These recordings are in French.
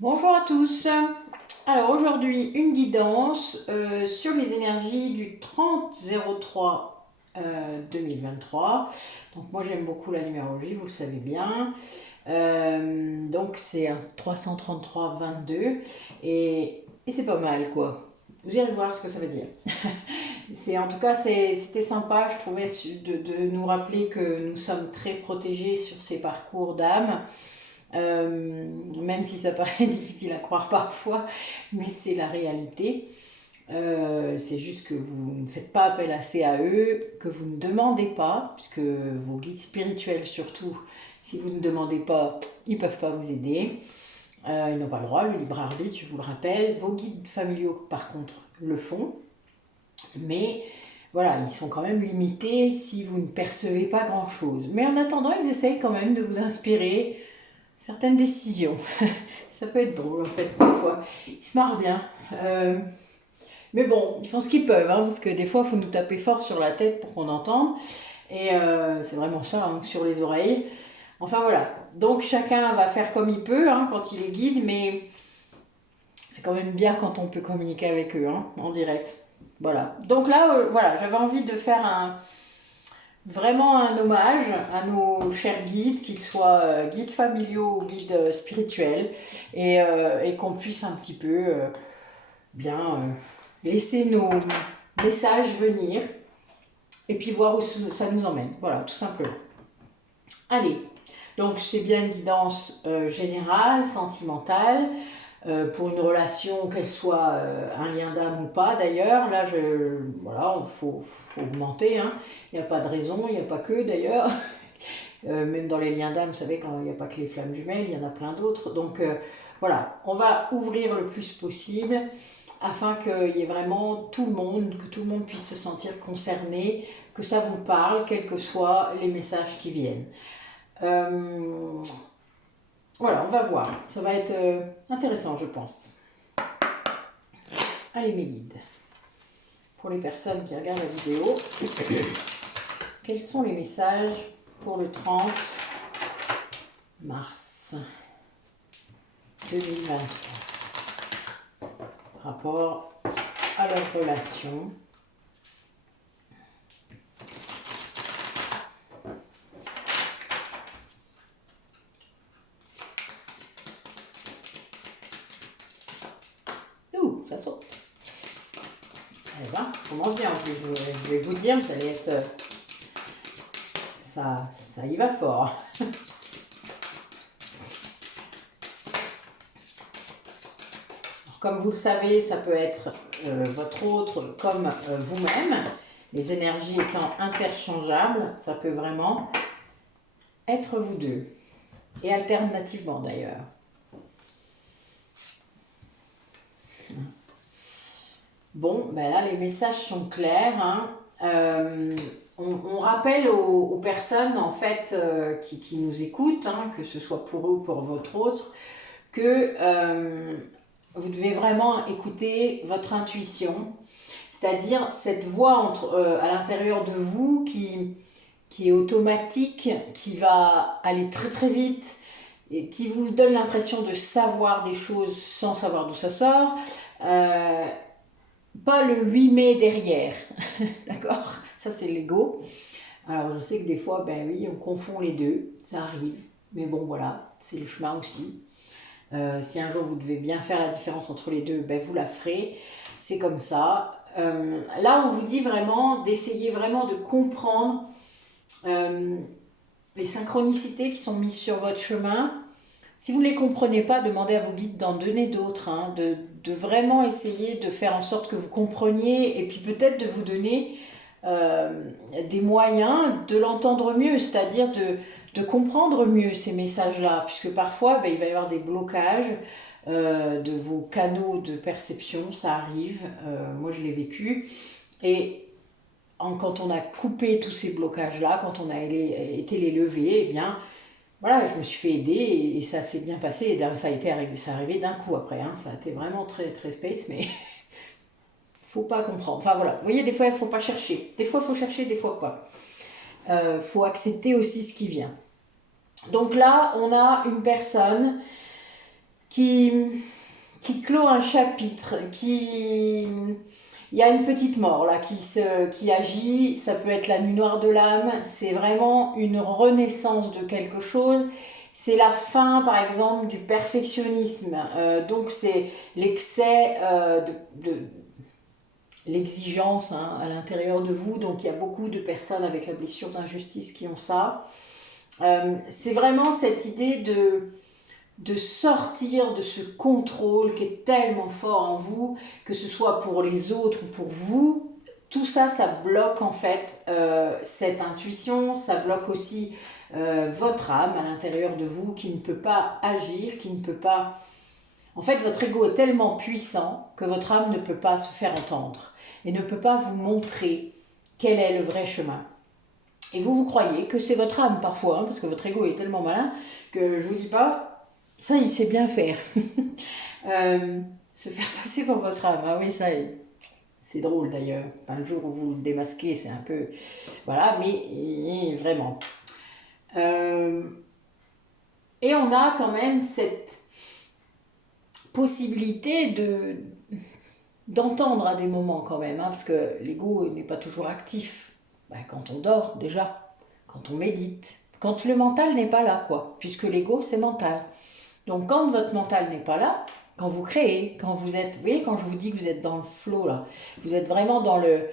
Bonjour à tous. Alors aujourd'hui, une guidance sur les énergies du 30-03 2023. Donc moi j'aime beaucoup la numérologie, vous le savez bien. Donc c'est un 333-22 et c'est pas mal quoi. Vous irez voir ce que ça veut dire. En tout cas, c'était sympa, je trouvais, de nous rappeler que nous sommes très protégés sur ces parcours d'âme. Même si ça paraît difficile à croire parfois, mais c'est la réalité. C'est juste que vous ne faites pas appel assez à eux, que vous ne demandez pas, puisque vos guides spirituels surtout, si vous ne demandez pas, ils ne peuvent pas vous aider. Ils n'ont pas le droit, le libre arbitre, je vous le rappelle. Vos guides familiaux, par contre, le font, mais voilà, ils sont quand même limités si vous ne percevez pas grand-chose. Mais en attendant, ils essayent quand même de vous inspirer certaines décisions. Ça peut être drôle en fait, parfois. Ils se marrent bien. Mais bon, ils font ce qu'ils peuvent, hein, parce que des fois, il faut nous taper fort sur la tête pour qu'on entende. Et c'est vraiment ça, hein, sur les oreilles. Enfin voilà. Donc chacun va faire comme il peut hein, quand il est guide, mais c'est quand même bien quand on peut communiquer avec eux hein, en direct. Voilà. Donc là, voilà, j'avais envie de faire vraiment un hommage à nos chers guides, qu'ils soient guides familiaux ou guides spirituels, et qu'on puisse un petit peu bien laisser nos messages venir et puis voir où ça nous emmène. Voilà, tout simplement. Allez, donc c'est bien une guidance générale, sentimentale, pour une relation, qu'elle soit un lien d'âme ou pas d'ailleurs. Là, voilà, il faut augmenter. Hein. Il n'y a pas de raison, il n'y a pas que d'ailleurs. Même dans les liens d'âme, vous savez, quand il n'y a pas que les flammes jumelles, il y en a plein d'autres. Donc voilà, on va ouvrir le plus possible afin qu'il y ait vraiment tout le monde, que tout le monde puisse se sentir concerné, que ça vous parle, quels que soient les messages qui viennent. Voilà, on va voir. Ça va être intéressant, je pense. Allez, mes guides. Pour les personnes qui regardent la vidéo, quels sont les messages pour le 30 mars 2023 rapport à leur relation? Ouh, ça saute. Eh ben, ça commence bien en plus, je vais vous dire, ça allait être... ça y va fort. Alors, comme vous le savez, ça peut être votre autre comme vous-même. Les énergies étant interchangeables, ça peut vraiment être vous deux. Et alternativement d'ailleurs. Bon, ben là, les messages sont clairs. Hein. On rappelle aux personnes en fait qui nous écoutent, hein, que ce soit pour eux ou pour votre autre, que vous devez vraiment écouter votre intuition, c'est-à-dire cette voix à l'intérieur de vous qui est automatique, qui va aller très très vite et qui vous donne l'impression de savoir des choses sans savoir d'où ça sort. Euh, Pas le 8 mai derrière, d'accord? Ça c'est l'ego. Alors je sais que des fois, ben oui, on confond les deux, ça arrive. Mais bon voilà, c'est le chemin aussi. Si un jour vous devez bien faire la différence entre les deux, ben vous la ferez. C'est comme ça. Là, on vous dit vraiment d'essayer vraiment de comprendre les synchronicités qui sont mises sur votre chemin. Si vous ne les comprenez pas, demandez à vos guides d'en donner d'autres, hein, de vraiment essayer de faire en sorte que vous compreniez et puis peut-être de vous donner des moyens de l'entendre mieux, c'est-à-dire de comprendre mieux ces messages-là, puisque parfois ben, il va y avoir des blocages de vos canaux de perception, ça arrive, moi je l'ai vécu, et quand on a coupé tous ces blocages-là, quand on a été les lever, eh bien voilà, je me suis fait aider et ça s'est bien passé. Et ça a été arrivé, ça arrivé d'un coup après. Hein. Ça a été vraiment très très space, mais faut pas comprendre. Enfin voilà, vous voyez, des fois il faut pas chercher. Des fois il faut chercher, des fois pas. Faut accepter aussi ce qui vient. Donc là, on a une personne qui, qui clôt un chapitre, il y a une petite mort là qui agit, ça peut être la nuit noire de l'âme, c'est vraiment une renaissance de quelque chose. C'est la fin, par exemple, du perfectionnisme. Donc c'est l'excès de l'exigence hein, à l'intérieur de vous. Donc il y a beaucoup de personnes avec la blessure d'injustice qui ont ça. C'est vraiment cette idée de sortir de ce contrôle qui est tellement fort en vous, que ce soit pour les autres ou pour vous. Tout ça, ça bloque en fait cette intuition, ça bloque aussi votre âme à l'intérieur de vous qui ne peut pas agir, qui ne peut pas... En fait, votre ego est tellement puissant que votre âme ne peut pas se faire entendre et ne peut pas vous montrer quel est le vrai chemin. Et vous croyez que c'est votre âme parfois, hein, parce que votre ego est tellement malin que je vous dis pas, ça il sait bien faire. Se faire passer pour votre âme, ah oui, ça c'est drôle d'ailleurs. Enfin, le jour où vous le démasquez, c'est un peu... Voilà, mais vraiment. Et on a quand même cette possibilité d'entendre à des moments quand même, hein, parce que l'ego n'est pas toujours actif. Ben, quand on dort déjà, quand on médite, quand le mental n'est pas là, quoi, puisque l'ego c'est mental. Donc quand votre mental n'est pas là, quand vous créez, quand vous êtes, vous voyez, quand je vous dis que vous êtes dans le flow là, vous êtes vraiment dans le,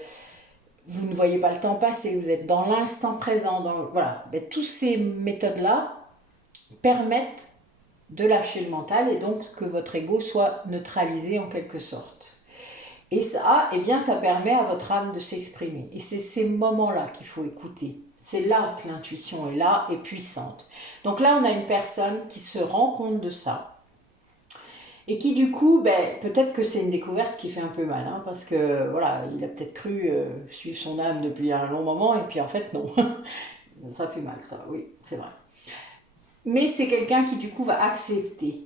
vous ne voyez pas le temps passer, vous êtes dans l'instant présent, voilà, ben, toutes ces méthodes là permettent de lâcher le mental et donc que votre ego soit neutralisé en quelque sorte. Et ça, eh bien, ça permet à votre âme de s'exprimer. Et c'est ces moments-là qu'il faut écouter. C'est là que l'intuition est là et puissante. Donc là, on a une personne qui se rend compte de ça. Et qui du coup, ben, peut-être que c'est une découverte qui fait un peu mal. Hein, parce que voilà, il a peut-être cru suivre son âme depuis un long moment. Et puis en fait, non. Ça fait mal, ça, oui, c'est vrai. Mais c'est quelqu'un qui du coup va accepter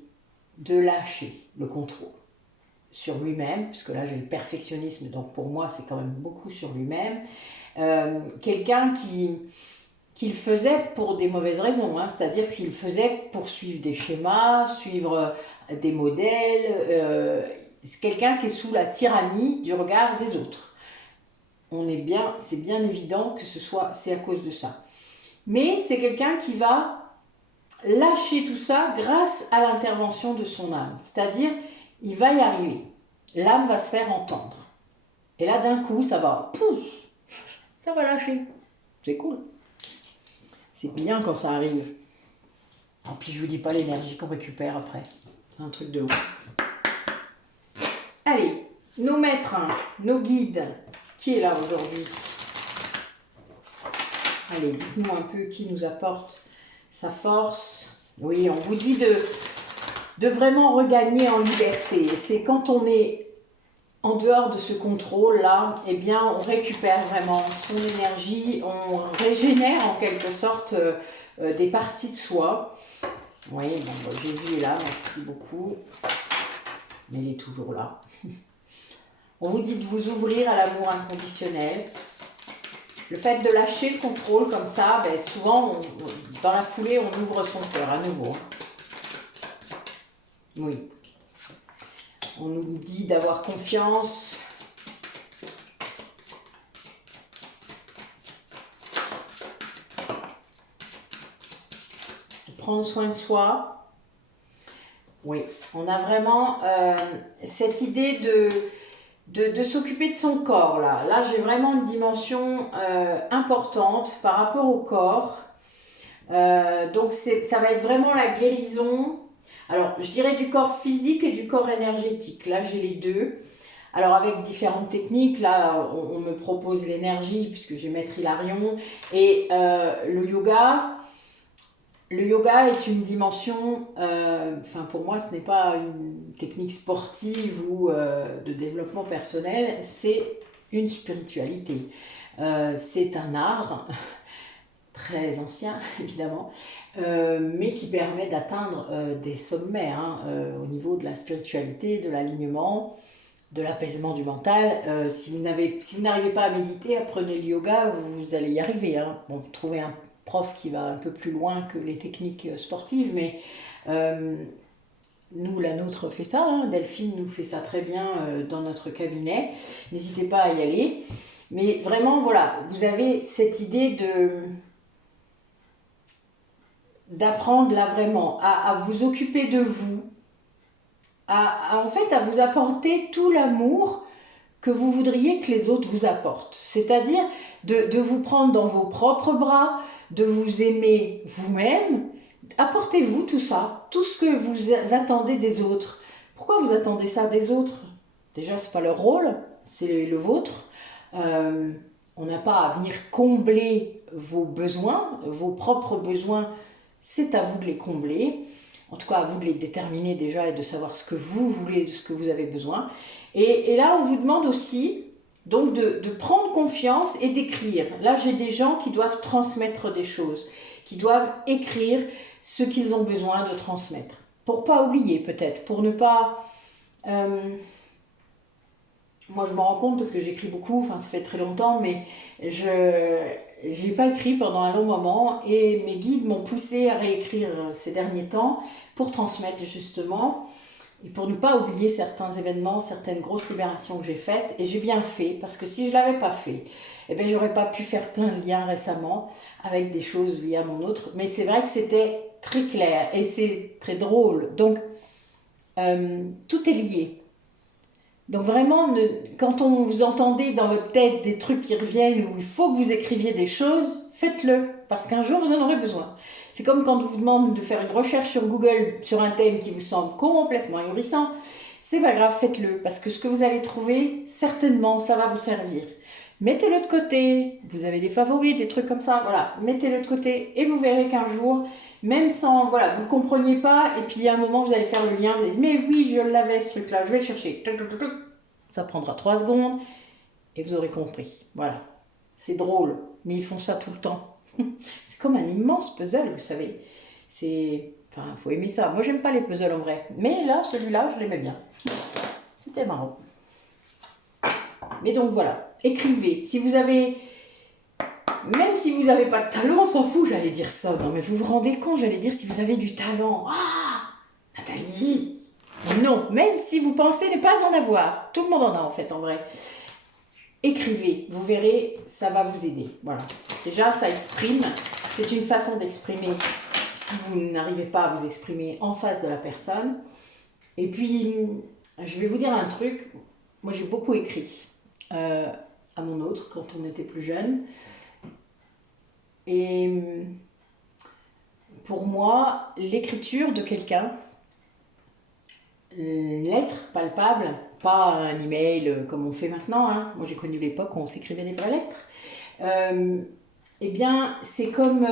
de lâcher le contrôle sur lui-même, puisque là j'ai le perfectionnisme, donc pour moi c'est quand même beaucoup sur lui-même. Quelqu'un qui le faisait pour des mauvaises raisons, hein, c'est-à-dire qu'il le faisait pour suivre des schémas, suivre des modèles. C'est quelqu'un qui est sous la tyrannie du regard des autres. C'est bien évident que c'est à cause de ça. Mais c'est quelqu'un qui va lâcher tout ça grâce à l'intervention de son âme. C'est-à-dire, il va y arriver. L'âme va se faire entendre. Et là, d'un coup, ça va lâcher. C'est cool. C'est bien quand ça arrive. Et puis, je vous dis pas l'énergie qu'on récupère après. C'est un truc de ouf. Allez, nos maîtres, nos guides. Qui est là aujourd'hui? Allez, dites-nous un peu qui nous apporte sa force. Oui, on vous dit de vraiment regagner en liberté. C'est quand on est en dehors de ce contrôle-là, eh bien, on récupère vraiment son énergie, on régénère en quelque sorte des parties de soi. Oui, bon, Jésus est là, merci beaucoup. Mais il est toujours là. On vous dit de vous ouvrir à l'amour inconditionnel. Le fait de lâcher le contrôle comme ça, ben, souvent, dans la foulée, on ouvre son cœur à nouveau. Oui. On nous dit d'avoir confiance. De prendre soin de soi. Oui, on a vraiment cette idée de s'occuper de son corps là. Là, j'ai vraiment une dimension importante par rapport au corps. Donc, ça va être vraiment la guérison. Alors, je dirais du corps physique et du corps énergétique. Là, j'ai les deux. Alors, avec différentes techniques, là, on me propose l'énergie, puisque j'ai Maître Hilarion. Et le yoga. Le yoga est une dimension, pour moi, ce n'est pas une technique sportive ou de développement personnel, c'est une spiritualité. C'est un art très ancien, évidemment, mais qui permet d'atteindre des sommets au niveau de la spiritualité, de l'alignement, de l'apaisement du mental. Si vous n'arrivez pas à méditer, apprenez le yoga, vous allez y arriver. Hein. Bon, trouvez un prof qui va un peu plus loin que les techniques sportives, mais nous, la nôtre fait ça, hein. Delphine nous fait ça très bien dans notre cabinet. N'hésitez pas à y aller. Mais vraiment, voilà, vous avez cette idée d'apprendre là vraiment à vous occuper de vous, en fait à vous apporter tout l'amour que vous voudriez que les autres vous apportent. C'est-à-dire de vous prendre dans vos propres bras, de vous aimer vous-même. Apportez-vous tout ça, tout ce que vous attendez des autres. Pourquoi vous attendez ça des autres? Déjà, c'est pas leur rôle, c'est le vôtre. On n'a pas à venir combler vos besoins, vos propres besoins, c'est à vous de les combler. En tout cas, à vous de les déterminer déjà et de savoir ce que vous voulez, ce que vous avez besoin. Et là, on vous demande aussi donc de prendre confiance et d'écrire. Là, j'ai des gens qui doivent transmettre des choses, qui doivent écrire ce qu'ils ont besoin de transmettre. Pour pas oublier peut-être, pour ne pas... moi, je me rends compte parce que j'écris beaucoup, enfin, ça fait très longtemps, mais je n'ai pas écrit pendant un long moment et mes guides m'ont poussé à réécrire ces derniers temps pour transmettre justement et pour ne pas oublier certains événements, certaines grosses libérations que j'ai faites. Et j'ai bien fait parce que si je ne l'avais pas fait, eh bien, j'aurais pas pu faire plein de liens récemment avec des choses liées à mon autre. Mais c'est vrai que c'était très clair et c'est très drôle. Donc, tout est lié. Donc vraiment, quand on vous entendez dans votre tête des trucs qui reviennent où il faut que vous écriviez des choses, faites-le, parce qu'un jour vous en aurez besoin. C'est comme quand on vous demande de faire une recherche sur Google sur un thème qui vous semble complètement ahurissant, c'est pas grave, faites-le, parce que ce que vous allez trouver, certainement, ça va vous servir. Mettez-le de côté, vous avez des favoris, des trucs comme ça, voilà, mettez-le de côté et vous verrez qu'un jour, même sans, voilà, vous ne le compreniez pas, et puis à un moment vous allez faire le lien, vous allez dire, mais oui, je l'avais ce truc-là, je vais le chercher. Ça prendra 3 secondes et vous aurez compris. Voilà, c'est drôle, mais ils font ça tout le temps. C'est comme un immense puzzle, vous savez. Enfin, faut aimer ça. Moi, j'aime pas les puzzles en vrai, mais là, celui-là, je l'aimais bien. C'était marrant. Mais donc voilà, écrivez. Si vous avez... Même si vous n'avez pas de talent, on s'en fout, j'allais dire ça. Non, mais vous vous rendez compte, j'allais dire si vous avez du talent. Ah, Nathalie! Non, même si vous pensez ne pas en avoir. Tout le monde en a en fait, en vrai. Écrivez, vous verrez, ça va vous aider. Voilà. Déjà, ça exprime. C'est une façon d'exprimer si vous n'arrivez pas à vous exprimer en face de la personne. Et puis, je vais vous dire un truc. Moi, j'ai beaucoup écrit à mon autre quand on était plus jeune. Et pour moi, l'écriture de quelqu'un, une lettre palpable, pas un email comme on fait maintenant, hein. Moi j'ai connu l'époque où on s'écrivait des vraies lettres, eh bien c'est comme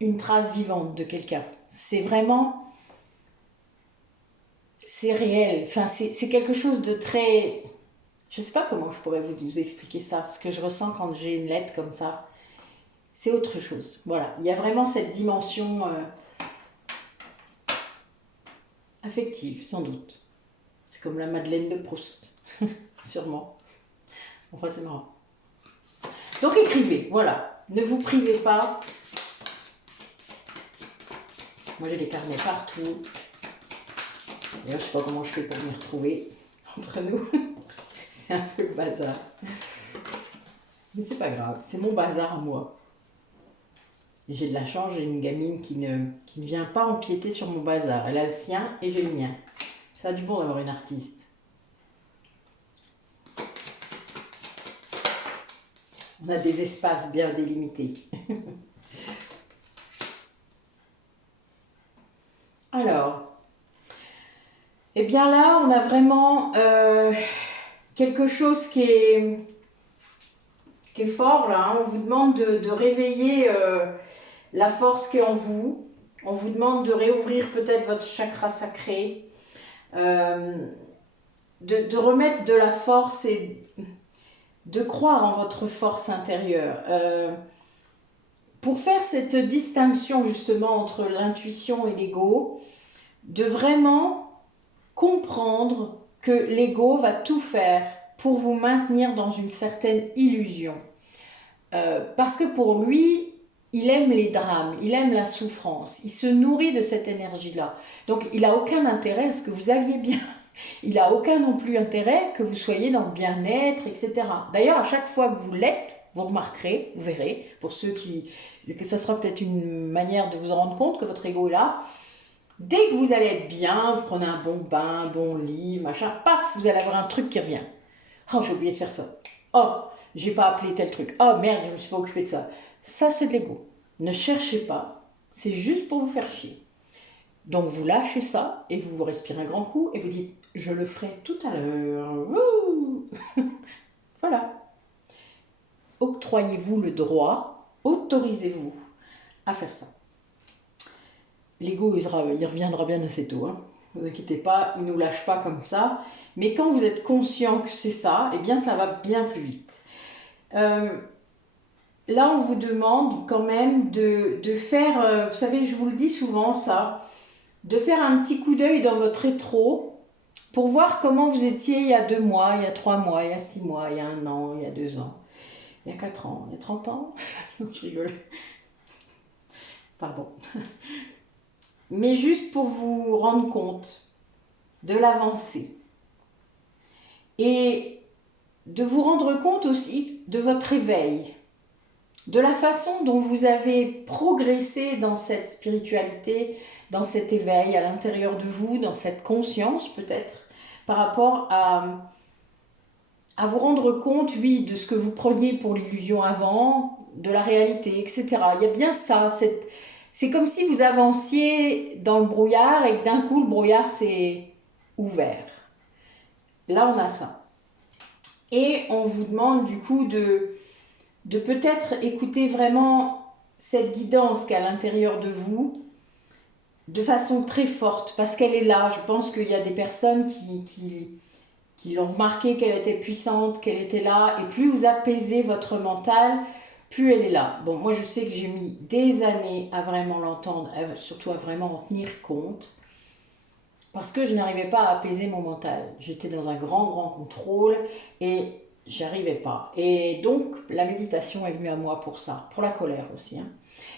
une trace vivante de quelqu'un. C'est vraiment, c'est réel, enfin c'est quelque chose de très... Je ne sais pas comment je pourrais vous expliquer ça, ce que je ressens quand j'ai une lettre comme ça. C'est autre chose. Voilà, il y a vraiment cette dimension affective, sans doute. C'est comme la Madeleine de Proust, sûrement. Enfin, c'est marrant. Donc écrivez, voilà. Ne vous privez pas. Moi, j'ai des carnets partout. D'ailleurs, je ne sais pas comment je fais pour m'y retrouver entre nous. C'est un peu le bazar. Mais c'est pas grave, c'est mon bazar à moi. J'ai de la chance, j'ai une gamine qui ne vient pas empiéter sur mon bazar. Elle a le sien et j'ai le mien. Ça a du bon d'avoir une artiste. On a des espaces bien délimités. Alors, eh bien là, on a vraiment quelque chose qui est fort là. Hein. On vous demande de réveiller la force qui est en vous. On vous demande de réouvrir peut-être votre chakra sacré, de remettre de la force et de croire en votre force intérieure. Pour faire cette distinction justement entre l'intuition et l'ego, de vraiment comprendre que l'ego va tout faire pour vous maintenir dans une certaine illusion. Parce que pour lui, il aime les drames, il aime la souffrance, il se nourrit de cette énergie-là. Donc il n'a aucun intérêt à ce que vous alliez bien. Il n'a aucun non plus intérêt que vous soyez dans le bien-être, etc. D'ailleurs, à chaque fois que vous l'êtes, vous remarquerez, vous verrez, pour ceux que ça sera peut-être une manière de vous rendre compte que votre ego est là. Dès que vous allez être bien, vous prenez un bon bain, un bon lit, machin, paf, vous allez avoir un truc qui revient. Oh, j'ai oublié de faire ça. Oh, j'ai pas appelé tel truc. Oh merde, je me suis pas occupée de ça. Ça, c'est de l'ego. Ne cherchez pas. C'est juste pour vous faire chier. Donc, vous lâchez ça et vous respirez un grand coup et vous dites « Je le ferai tout à l'heure. » Voilà. Octroyez-vous le droit, autorisez-vous à faire ça. L'ego, il reviendra bien assez tôt. Hein. Ne vous inquiétez pas, il ne nous lâche pas comme ça. Mais quand vous êtes conscient que c'est ça, eh bien, ça va bien plus vite. Là, on vous demande quand même de faire, vous savez, je vous le dis souvent ça, de faire un petit coup d'œil dans votre rétro pour voir comment vous étiez il y a 2 mois, il y a 3 mois, il y a 6 mois, il y a 1 an, il y a 2 ans, il y a 4 ans, il y a 30 ans. Je rigole. Pardon. Mais juste pour vous rendre compte de l'avancée. Et de vous rendre compte aussi de votre éveil, de la façon dont vous avez progressé dans cette spiritualité, dans cet éveil à l'intérieur de vous, dans cette conscience peut-être, par rapport à vous rendre compte, oui, de ce que vous preniez pour l'illusion avant, de la réalité, etc. Il y a bien ça, c'est comme si vous avanciez dans le brouillard et que d'un coup le brouillard s'est ouvert. Là, on a ça. Et on vous demande du coup de peut-être écouter vraiment cette guidance qui est à l'intérieur de vous de façon très forte, parce qu'elle est là. Je pense qu'il y a des personnes qui l'ont remarqué qu'elle était puissante, qu'elle était là, et plus vous apaisez votre mental, plus elle est là. Bon, moi je sais que j'ai mis des années à vraiment l'entendre, surtout à vraiment en tenir compte, parce que je n'arrivais pas à apaiser mon mental. J'étais dans un grand contrôle, et j'y arrivais pas. Et donc, la méditation est venue à moi pour ça, pour la colère aussi. Hein.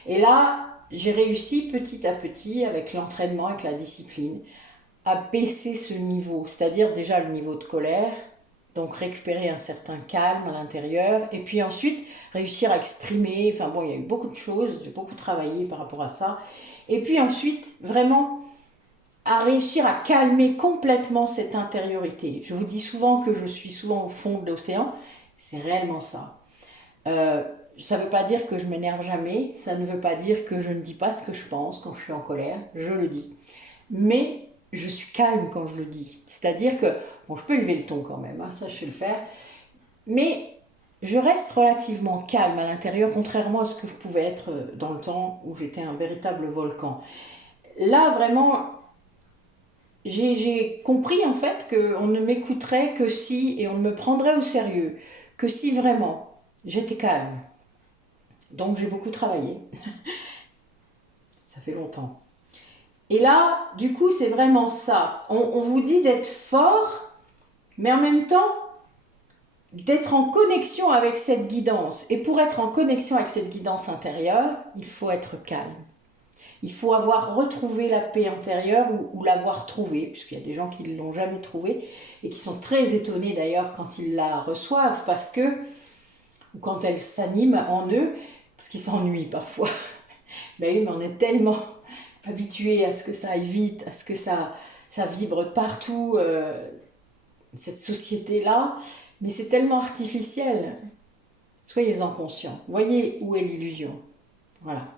Et là, j'ai réussi petit à petit, avec l'entraînement, avec la discipline, à baisser ce niveau, c'est-à-dire déjà le niveau de colère, donc récupérer un certain calme à l'intérieur, et puis ensuite réussir à exprimer, enfin bon, il y a eu beaucoup de choses, j'ai beaucoup travaillé par rapport à ça, et puis ensuite, vraiment, à réussir à calmer complètement cette intériorité. Je vous dis souvent que je suis souvent au fond de l'océan, c'est réellement ça. Ça ne veut pas dire que je m'énerve jamais, ça ne veut pas dire que je ne dis pas ce que je pense quand je suis en colère, je le dis. Mais je suis calme quand je le dis. C'est-à-dire que, bon, je peux élever le ton quand même, hein, ça je sais le faire, mais je reste relativement calme à l'intérieur, contrairement à ce que je pouvais être dans le temps où j'étais un véritable volcan. Là, vraiment, j'ai compris en fait qu'on ne m'écouterait que si, et on ne me prendrait au sérieux, que si vraiment j'étais calme. Donc j'ai beaucoup travaillé. Ça fait longtemps. Et là, du coup, c'est vraiment ça. On vous dit d'être fort, mais en même temps, d'être en connexion avec cette guidance. Et pour être en connexion avec cette guidance intérieure, il faut être calme. Il faut avoir retrouvé la paix intérieure ou l'avoir trouvée, puisqu'il y a des gens qui ne l'ont jamais trouvée et qui sont très étonnés d'ailleurs quand ils la reçoivent parce que, ou quand elle s'anime en eux, parce qu'ils s'ennuient parfois. Ben oui, mais on est tellement habitué à ce que ça aille vite, à ce que ça vibre partout, cette société-là, mais c'est tellement artificiel. Soyez-en conscients. Voyez où est l'illusion. Voilà.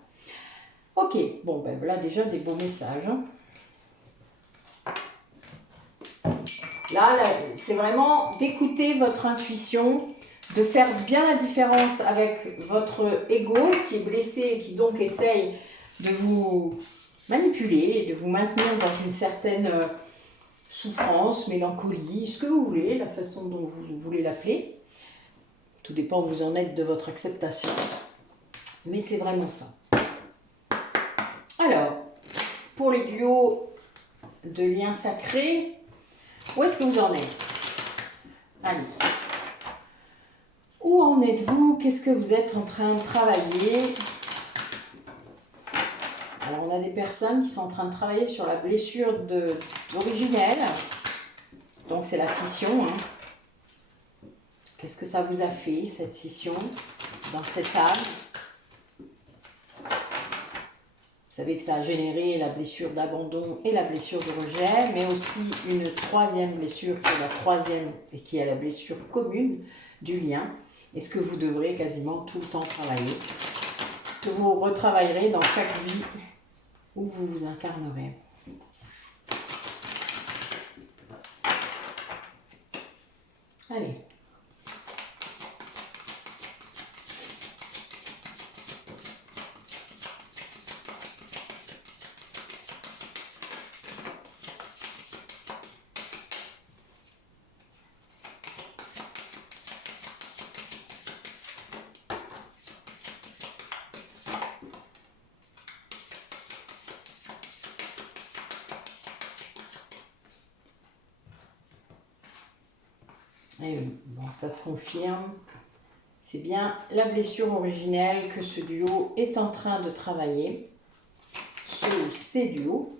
Ok, bon, ben voilà déjà des beaux messages. Là c'est vraiment d'écouter votre intuition, de faire bien la différence avec votre ego qui est blessé et qui donc essaye de vous manipuler, de vous maintenir dans une certaine souffrance, mélancolie, ce que vous voulez, la façon dont vous voulez l'appeler. Tout dépend où vous en êtes de votre acceptation. Mais c'est vraiment ça. Alors, pour les duos de liens sacrés, où est-ce que vous en êtes? Allez. Où en êtes-vous? Qu'est-ce que vous êtes en train de travailler? Alors on a des personnes qui sont en train de travailler sur la blessure originelle. Donc c'est la scission. Hein. Qu'est-ce que ça vous a fait, cette scission, dans cette âme? Vous savez que ça a généré la blessure d'abandon et la blessure de rejet, mais aussi une troisième blessure qui est la troisième et qui est la blessure commune du lien. Et ce que vous devrez quasiment tout le temps travailler. Ce que vous retravaillerez dans chaque vie où vous vous incarnerez. Allez. Et oui, bon, ça se confirme. C'est bien la blessure originelle que ce duo est en train de travailler. Ce ou ces duos.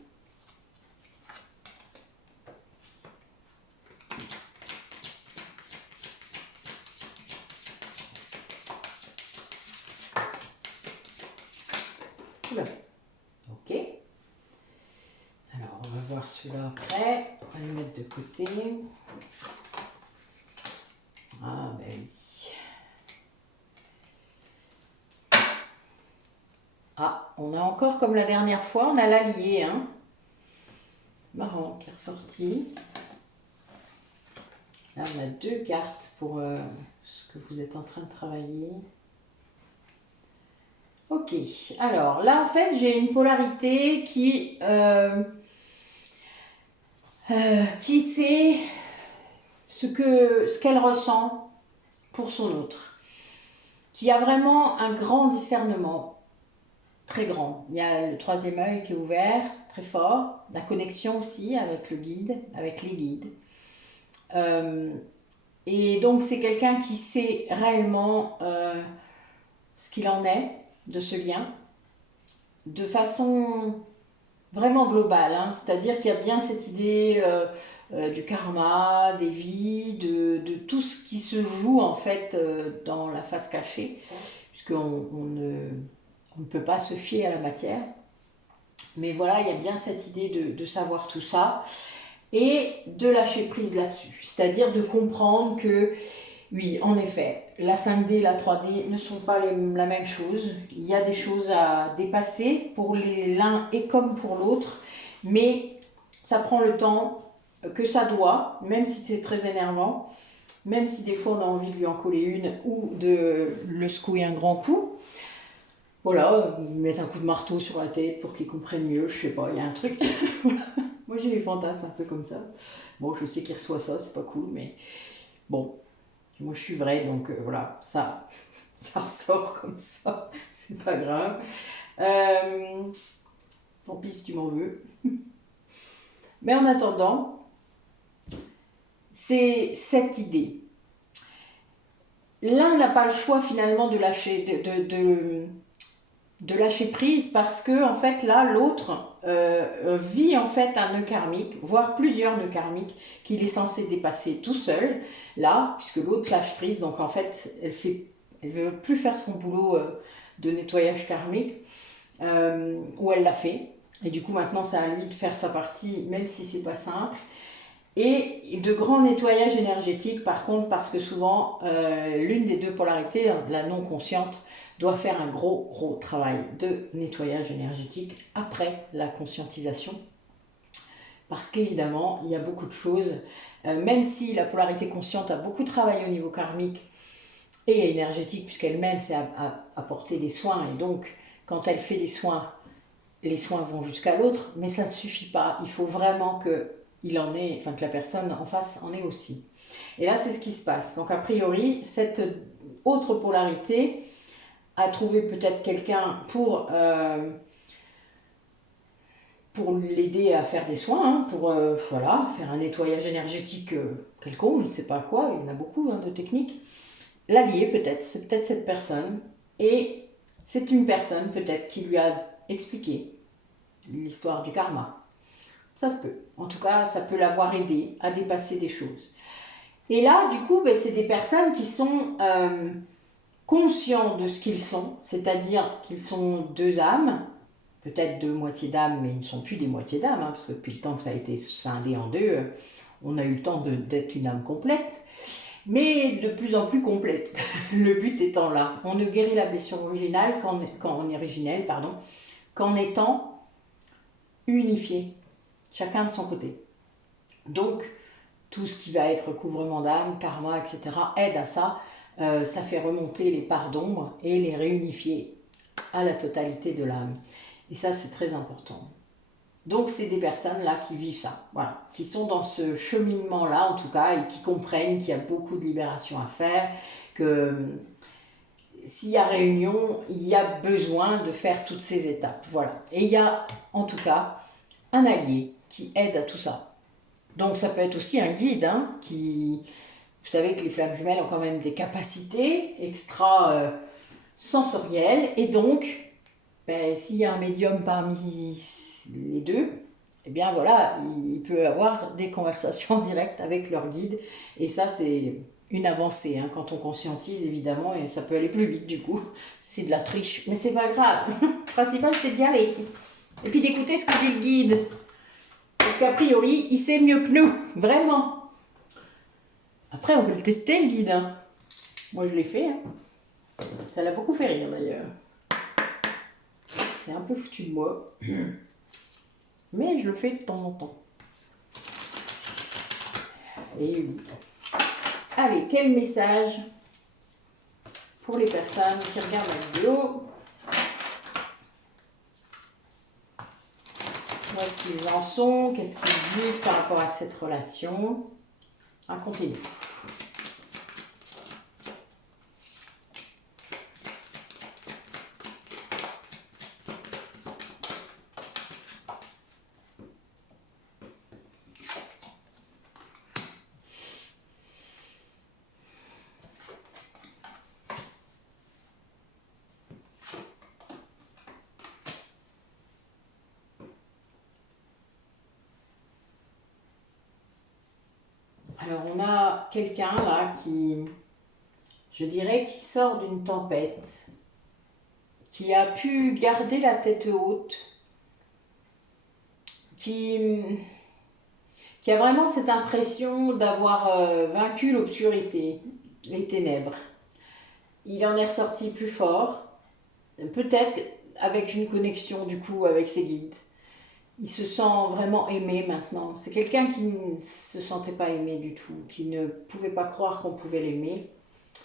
Oula. Ok. Alors, on va voir celui-là après. On va le mettre de côté. Ah, ben oui. Ah, on a encore, comme la dernière fois, on a l'allié, hein. Marrant, qui est ressorti. Là, on a deux cartes pour ce que vous êtes en train de travailler. Ok, alors là, en fait, j'ai une polarité qui sait ce qu'elle ressent pour son autre, qui a vraiment un grand discernement, très grand. Il y a le troisième œil qui est ouvert, très fort, la connexion aussi avec le guide, avec les guides. Et donc c'est quelqu'un qui sait réellement ce qu'il en est de ce lien, de façon vraiment globale, hein. C'est-à-dire qu'il y a bien cette idée du karma, des vies, de tout ce qui se joue en fait dans la face cachée, puisqu'on on ne peut pas se fier à la matière. Mais voilà, il y a bien cette idée de savoir tout ça et de lâcher prise là-dessus. C'est-à-dire de comprendre que, oui, en effet, la 5D et la 3D ne sont pas la même chose. Il y a des choses à dépasser pour l'un et comme pour l'autre, mais ça prend le temps que ça doit, même si c'est très énervant, même si des fois on a envie de lui en coller une ou de le secouer un grand coup. Voilà, mettre un coup de marteau sur la tête pour qu'il comprenne mieux, je sais pas, il y a un truc. Moi j'ai les fantasmes un peu comme ça. Bon, je sais qu'il reçoit ça, c'est pas cool, mais bon, moi je suis vraie, donc voilà, ça ressort comme ça, c'est pas grave. Tant pis si tu m'en veux. Mais en attendant, c'est cette idée. L'un n'a pas le choix finalement de lâcher, de lâcher prise parce que en fait là l'autre vit en fait un nœud karmique, voire plusieurs nœuds karmiques qu'il est censé dépasser tout seul là, puisque l'autre lâche prise, donc en fait elle veut plus faire son boulot de nettoyage karmique où elle l'a fait, et du coup maintenant c'est à lui de faire sa partie même si c'est pas simple. Et de grands nettoyages énergétiques par contre, parce que souvent l'une des deux polarités, la non consciente, doit faire un gros travail de nettoyage énergétique après la conscientisation. Parce qu'évidemment, il y a beaucoup de choses, même si la polarité consciente a beaucoup travaillé au niveau karmique et énergétique, puisqu'elle-même s'est apporté des soins, et donc quand elle fait des soins, les soins vont jusqu'à l'autre, mais ça ne suffit pas. Il faut vraiment que la personne en face en ait aussi. Et là, c'est ce qui se passe. Donc a priori, cette autre polarité a trouvé peut-être quelqu'un pour l'aider à faire des soins, hein, pour voilà, faire un nettoyage énergétique quelconque, je ne sais pas quoi, il y en a beaucoup de techniques. L'allié peut-être, c'est peut-être cette personne. Et c'est une personne peut-être qui lui a expliqué l'histoire du karma. Ça se peut. En tout cas, ça peut l'avoir aidé à dépasser des choses. Et là, du coup, ben, c'est des personnes qui sont conscients de ce qu'ils sont, c'est-à-dire qu'ils sont deux âmes, peut-être deux moitiés d'âme, mais ils ne sont plus des moitiés d'âme, hein, parce que depuis le temps que ça a été scindé en deux, on a eu le temps d'être une âme complète, mais de plus en plus complète. Le but étant là, on ne guérit la blessure originale qu'en étant unifié, chacun de son côté. Donc, tout ce qui va être recouvrement d'âme, karma, etc., aide à ça. Ça fait remonter les parts d'ombre et les réunifier à la totalité de l'âme. Et ça, c'est très important. Donc, c'est des personnes là qui vivent ça, voilà, qui sont dans ce cheminement-là, en tout cas, et qui comprennent qu'il y a beaucoup de libération à faire, que s'il y a réunion, il y a besoin de faire toutes ces étapes, voilà. Et il y a, en tout cas, un allié qui aide à tout ça. Donc, ça peut être aussi un guide, hein, qui... Vous savez que les flammes jumelles ont quand même des capacités extra-sensorielles, et donc, ben, s'il y a un médium parmi les deux, eh bien voilà, il peut avoir des conversations directes avec leur guide, et ça c'est une avancée, hein, quand on conscientise évidemment, et ça peut aller plus vite du coup, c'est de la triche, mais c'est pas grave, le principal c'est d'y aller, et puis d'écouter ce que dit le guide, parce qu'a priori, il sait mieux que nous, vraiment. Après, on peut le tester, le guide. Hein. Moi, je l'ai fait. Hein. Ça l'a beaucoup fait rire, d'ailleurs. C'est un peu foutu de moi. Mais je le fais de temps en temps. Et allez, quel message pour les personnes qui regardent la vidéo. Où est-ce qu'ils en sont? Qu'est-ce qu'ils vivent par rapport à cette relation? Racontez-nous. Alors, on a quelqu'un là qui, je dirais, qui sort d'une tempête, qui a pu garder la tête haute, qui a vraiment cette impression d'avoir vaincu l'obscurité, les ténèbres. Il en est ressorti plus fort, peut-être avec une connexion du coup avec ses guides. Il se sent vraiment aimé maintenant. C'est quelqu'un qui ne se sentait pas aimé du tout, qui ne pouvait pas croire qu'on pouvait l'aimer.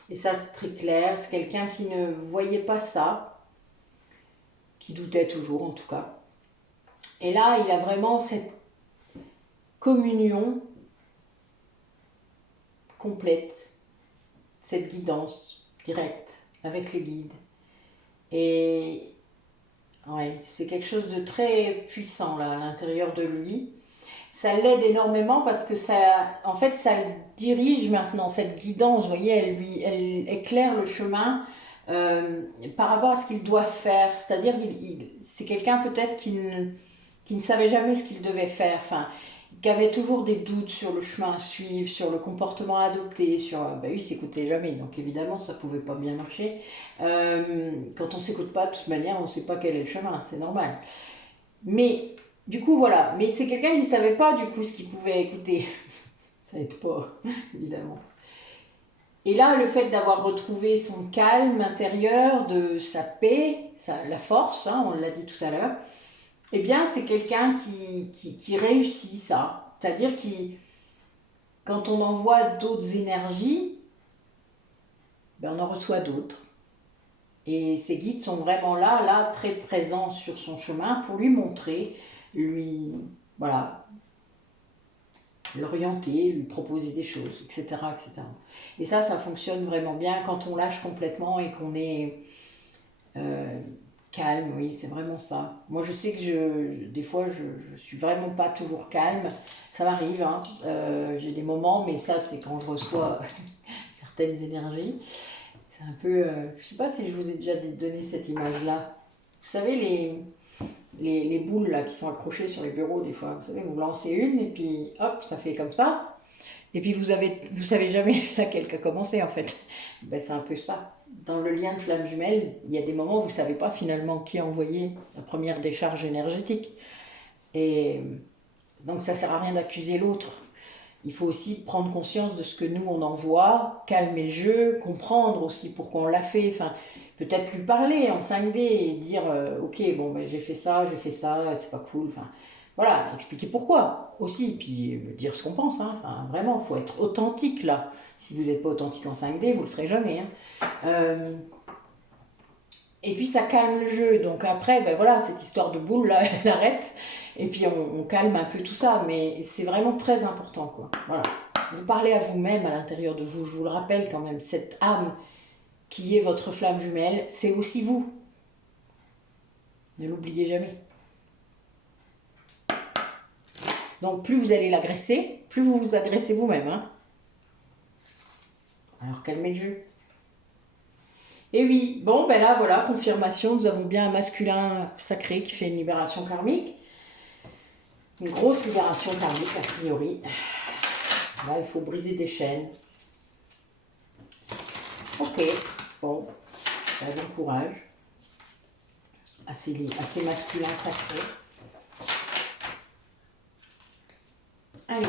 Et ça, c'est très clair. C'est quelqu'un qui ne voyait pas ça, qui doutait toujours en tout cas. Et là, il a vraiment cette communion complète, cette guidance directe avec le guide. Et ouais, c'est quelque chose de très puissant là à l'intérieur de lui. Ça l'aide énormément parce que ça, en fait, ça le dirige maintenant, cette guidance, vous voyez, elle éclaire le chemin par rapport à ce qu'il doit faire. C'est-à-dire, c'est quelqu'un peut-être qui ne savait jamais ce qu'il devait faire, enfin, qui avait toujours des doutes sur le chemin à suivre, sur le comportement à adopter, sur... Ben oui, il s'écoutait jamais, donc évidemment, ça pouvait pas bien marcher. Quand on s'écoute pas, de toute manière, on ne sait pas quel est le chemin, c'est normal. Mais du coup, voilà. Mais c'est quelqu'un qui ne savait pas, du coup, ce qu'il pouvait écouter. Ça aide pas, évidemment. Et là, le fait d'avoir retrouvé son calme intérieur, de sa paix, la force, hein, on l'a dit tout à l'heure, eh bien, c'est quelqu'un qui réussit ça. C'est-à-dire qui, quand on envoie d'autres énergies, ben, on en reçoit d'autres. Et ses guides sont vraiment là, très présents sur son chemin pour lui montrer, voilà, l'orienter, lui proposer des choses, etc., etc. Et ça fonctionne vraiment bien quand on lâche complètement et qu'on est calme, oui, c'est vraiment ça. Moi, je sais que des fois, je suis vraiment pas toujours calme. Ça m'arrive, hein. J'ai des moments, mais ça, c'est quand je reçois certaines énergies. C'est un peu... je sais pas si je vous ai déjà donné cette image-là. Vous savez, les boules là qui sont accrochées sur les bureaux des fois. Vous savez, vous lancez une et puis hop, ça fait comme ça. Et puis vous savez jamais laquelle qui a commencé en fait. Ben, c'est un peu ça. Dans le lien de flamme jumelle, il y a des moments où vous ne savez pas finalement qui a envoyé la première décharge énergétique. Et donc ça ne sert à rien d'accuser l'autre. Il faut aussi prendre conscience de ce que nous on envoie, calmer le jeu, comprendre aussi pourquoi on l'a fait. Enfin, peut-être lui parler en 5D et dire ok, bon ben, j'ai fait ça, c'est pas cool. Enfin, voilà, expliquer pourquoi aussi, puis dire ce qu'on pense. Hein. Enfin, vraiment, il faut être authentique là. Si vous n'êtes pas authentique en 5D, vous ne le serez jamais. Hein. Et puis ça calme le jeu. Donc après, ben voilà, cette histoire de boule là, elle arrête. Et puis on calme un peu tout ça. Mais c'est vraiment très important, quoi. Voilà. Vous parlez à vous-même à l'intérieur de vous. Je vous le rappelle quand même, cette âme qui est votre flamme jumelle, c'est aussi vous. Ne l'oubliez jamais. Donc plus vous allez l'agresser, plus vous vous agressez vous-même. Hein. Alors calmez le jeu. Et oui, bon ben là voilà, confirmation, nous avons bien un masculin sacré qui fait une libération karmique. Une grosse libération karmique a priori. Là il faut briser des chaînes. Ok, bon, bon courage à ces masculins sacrés. Allez,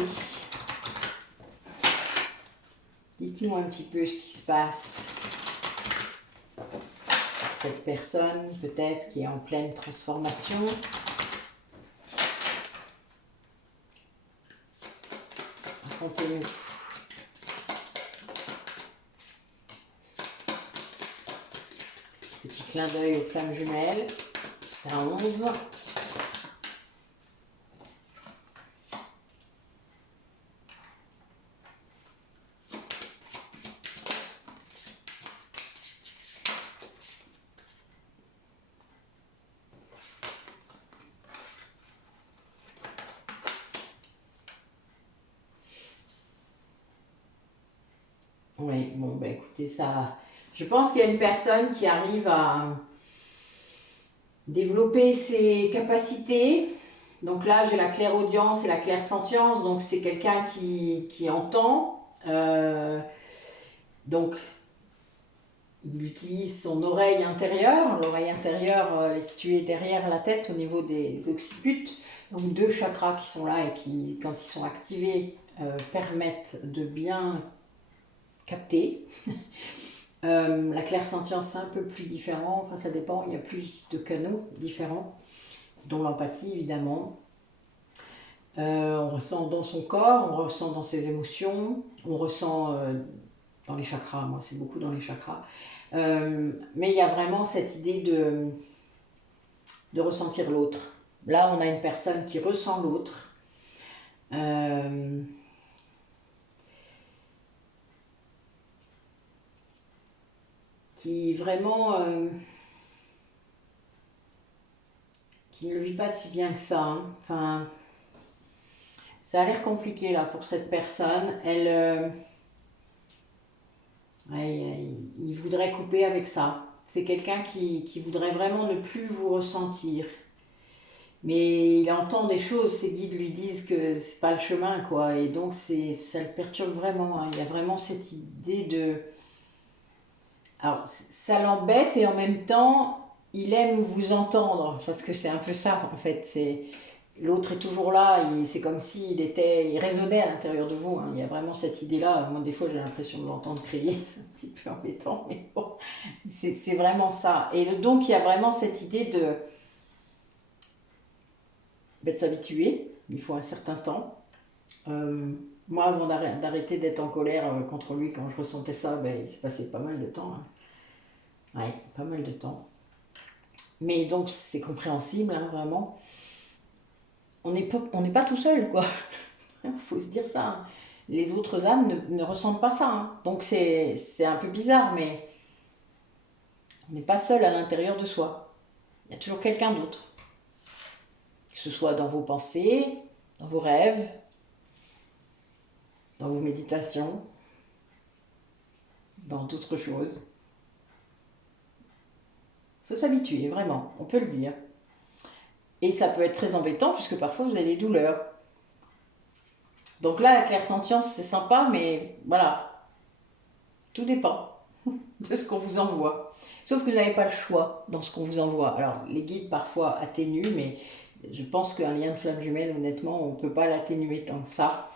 dites-nous un petit peu ce qui se passe pour cette personne peut-être qui est en pleine transformation. Racontez-nous. Petit clin d'œil aux flammes jumelles. À 11. Oui, bon, ben écoutez, ça. Je pense qu'il y a une personne qui arrive à développer ses capacités. Donc là, j'ai la clairaudience et la clairsentience, donc c'est quelqu'un qui entend. Donc, il utilise son oreille intérieure. L'oreille intérieure est située derrière la tête au niveau des occiputes. Donc deux chakras qui sont là et qui, quand ils sont activés, permettent de bien capter. La clairsentience, c'est un peu plus différent, enfin ça dépend, il y a plus de canaux différents, dont l'empathie évidemment. On ressent dans son corps, on ressent dans ses émotions, on ressent dans les chakras, moi c'est beaucoup dans les chakras. Mais il y a vraiment cette idée de ressentir l'autre. Là, on a une personne qui ressent l'autre. Qui vraiment qui ne le vit pas si bien que ça. Hein. Enfin, ça a l'air compliqué là pour cette personne. Elle, il voudrait couper avec ça. C'est quelqu'un qui voudrait vraiment ne plus vous ressentir. Mais il entend des choses, ses guides lui disent que c'est pas le chemin, quoi. Et donc ça le perturbe vraiment. Hein. Il y a vraiment cette idée de. Alors, ça l'embête et en même temps, il aime vous entendre. Parce que c'est un peu ça, en fait. L'autre est toujours là, c'est comme s'il il résonnait à l'intérieur de vous. Hein. Il y a vraiment cette idée-là. Moi, des fois, j'ai l'impression de l'entendre crier. C'est un petit peu embêtant, mais bon, c'est vraiment ça. Et donc, il y a vraiment cette idée de s'habituer. Il faut un certain temps. Moi, avant d'arrêter d'être en colère contre lui, quand je ressentais ça, ben, il s'est passé pas mal de temps. Hein. Ouais, pas mal de temps. Mais donc, c'est compréhensible, hein, vraiment. On n'est pas tout seul, quoi. Il faut se dire ça. Hein. Les autres âmes ne ressentent pas ça. Hein. Donc, c'est un peu bizarre, mais on n'est pas seul à l'intérieur de soi. Il y a toujours quelqu'un d'autre. Que ce soit dans vos pensées, dans vos rêves, dans vos méditations, dans d'autres choses. Il faut s'habituer, vraiment, on peut le dire. Et ça peut être très embêtant puisque parfois vous avez des douleurs. Donc là, la clairsentience, c'est sympa, mais voilà, tout dépend de ce qu'on vous envoie. Sauf que vous n'avez pas le choix dans ce qu'on vous envoie. Alors, les guides parfois atténuent, mais je pense qu'un lien de flamme jumelle, honnêtement, on ne peut pas l'atténuer tant que ça.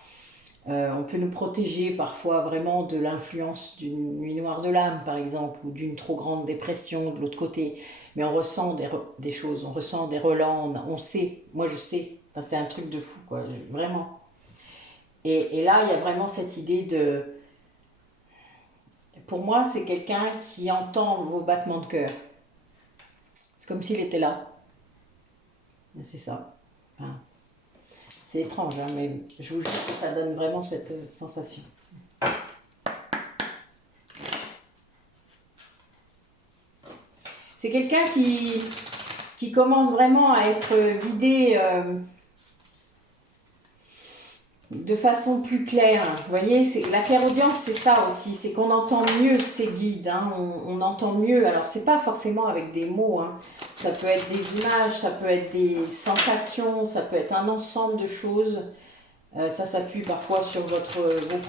On peut nous protéger parfois vraiment de l'influence d'une nuit noire de l'âme, par exemple, ou d'une trop grande dépression de l'autre côté. Mais on ressent des choses, on ressent des relents, on sait, moi je sais, enfin, c'est un truc de fou, quoi, vraiment. Et là, il y a vraiment cette idée de... Pour moi, c'est quelqu'un qui entend vos battements de cœur. C'est comme s'il était là. C'est ça. Enfin, c'est étrange, hein, mais je vous jure que ça donne vraiment cette sensation. C'est quelqu'un qui commence vraiment à être guidé de façon plus claire. Vous voyez, la clairaudience, c'est ça aussi, c'est qu'on entend mieux ses guides, hein, on entend mieux. Alors, c'est pas forcément avec des mots, hein. Ça peut être des images, ça peut être des sensations, ça peut être un ensemble de choses. Ça s'appuie parfois sur vos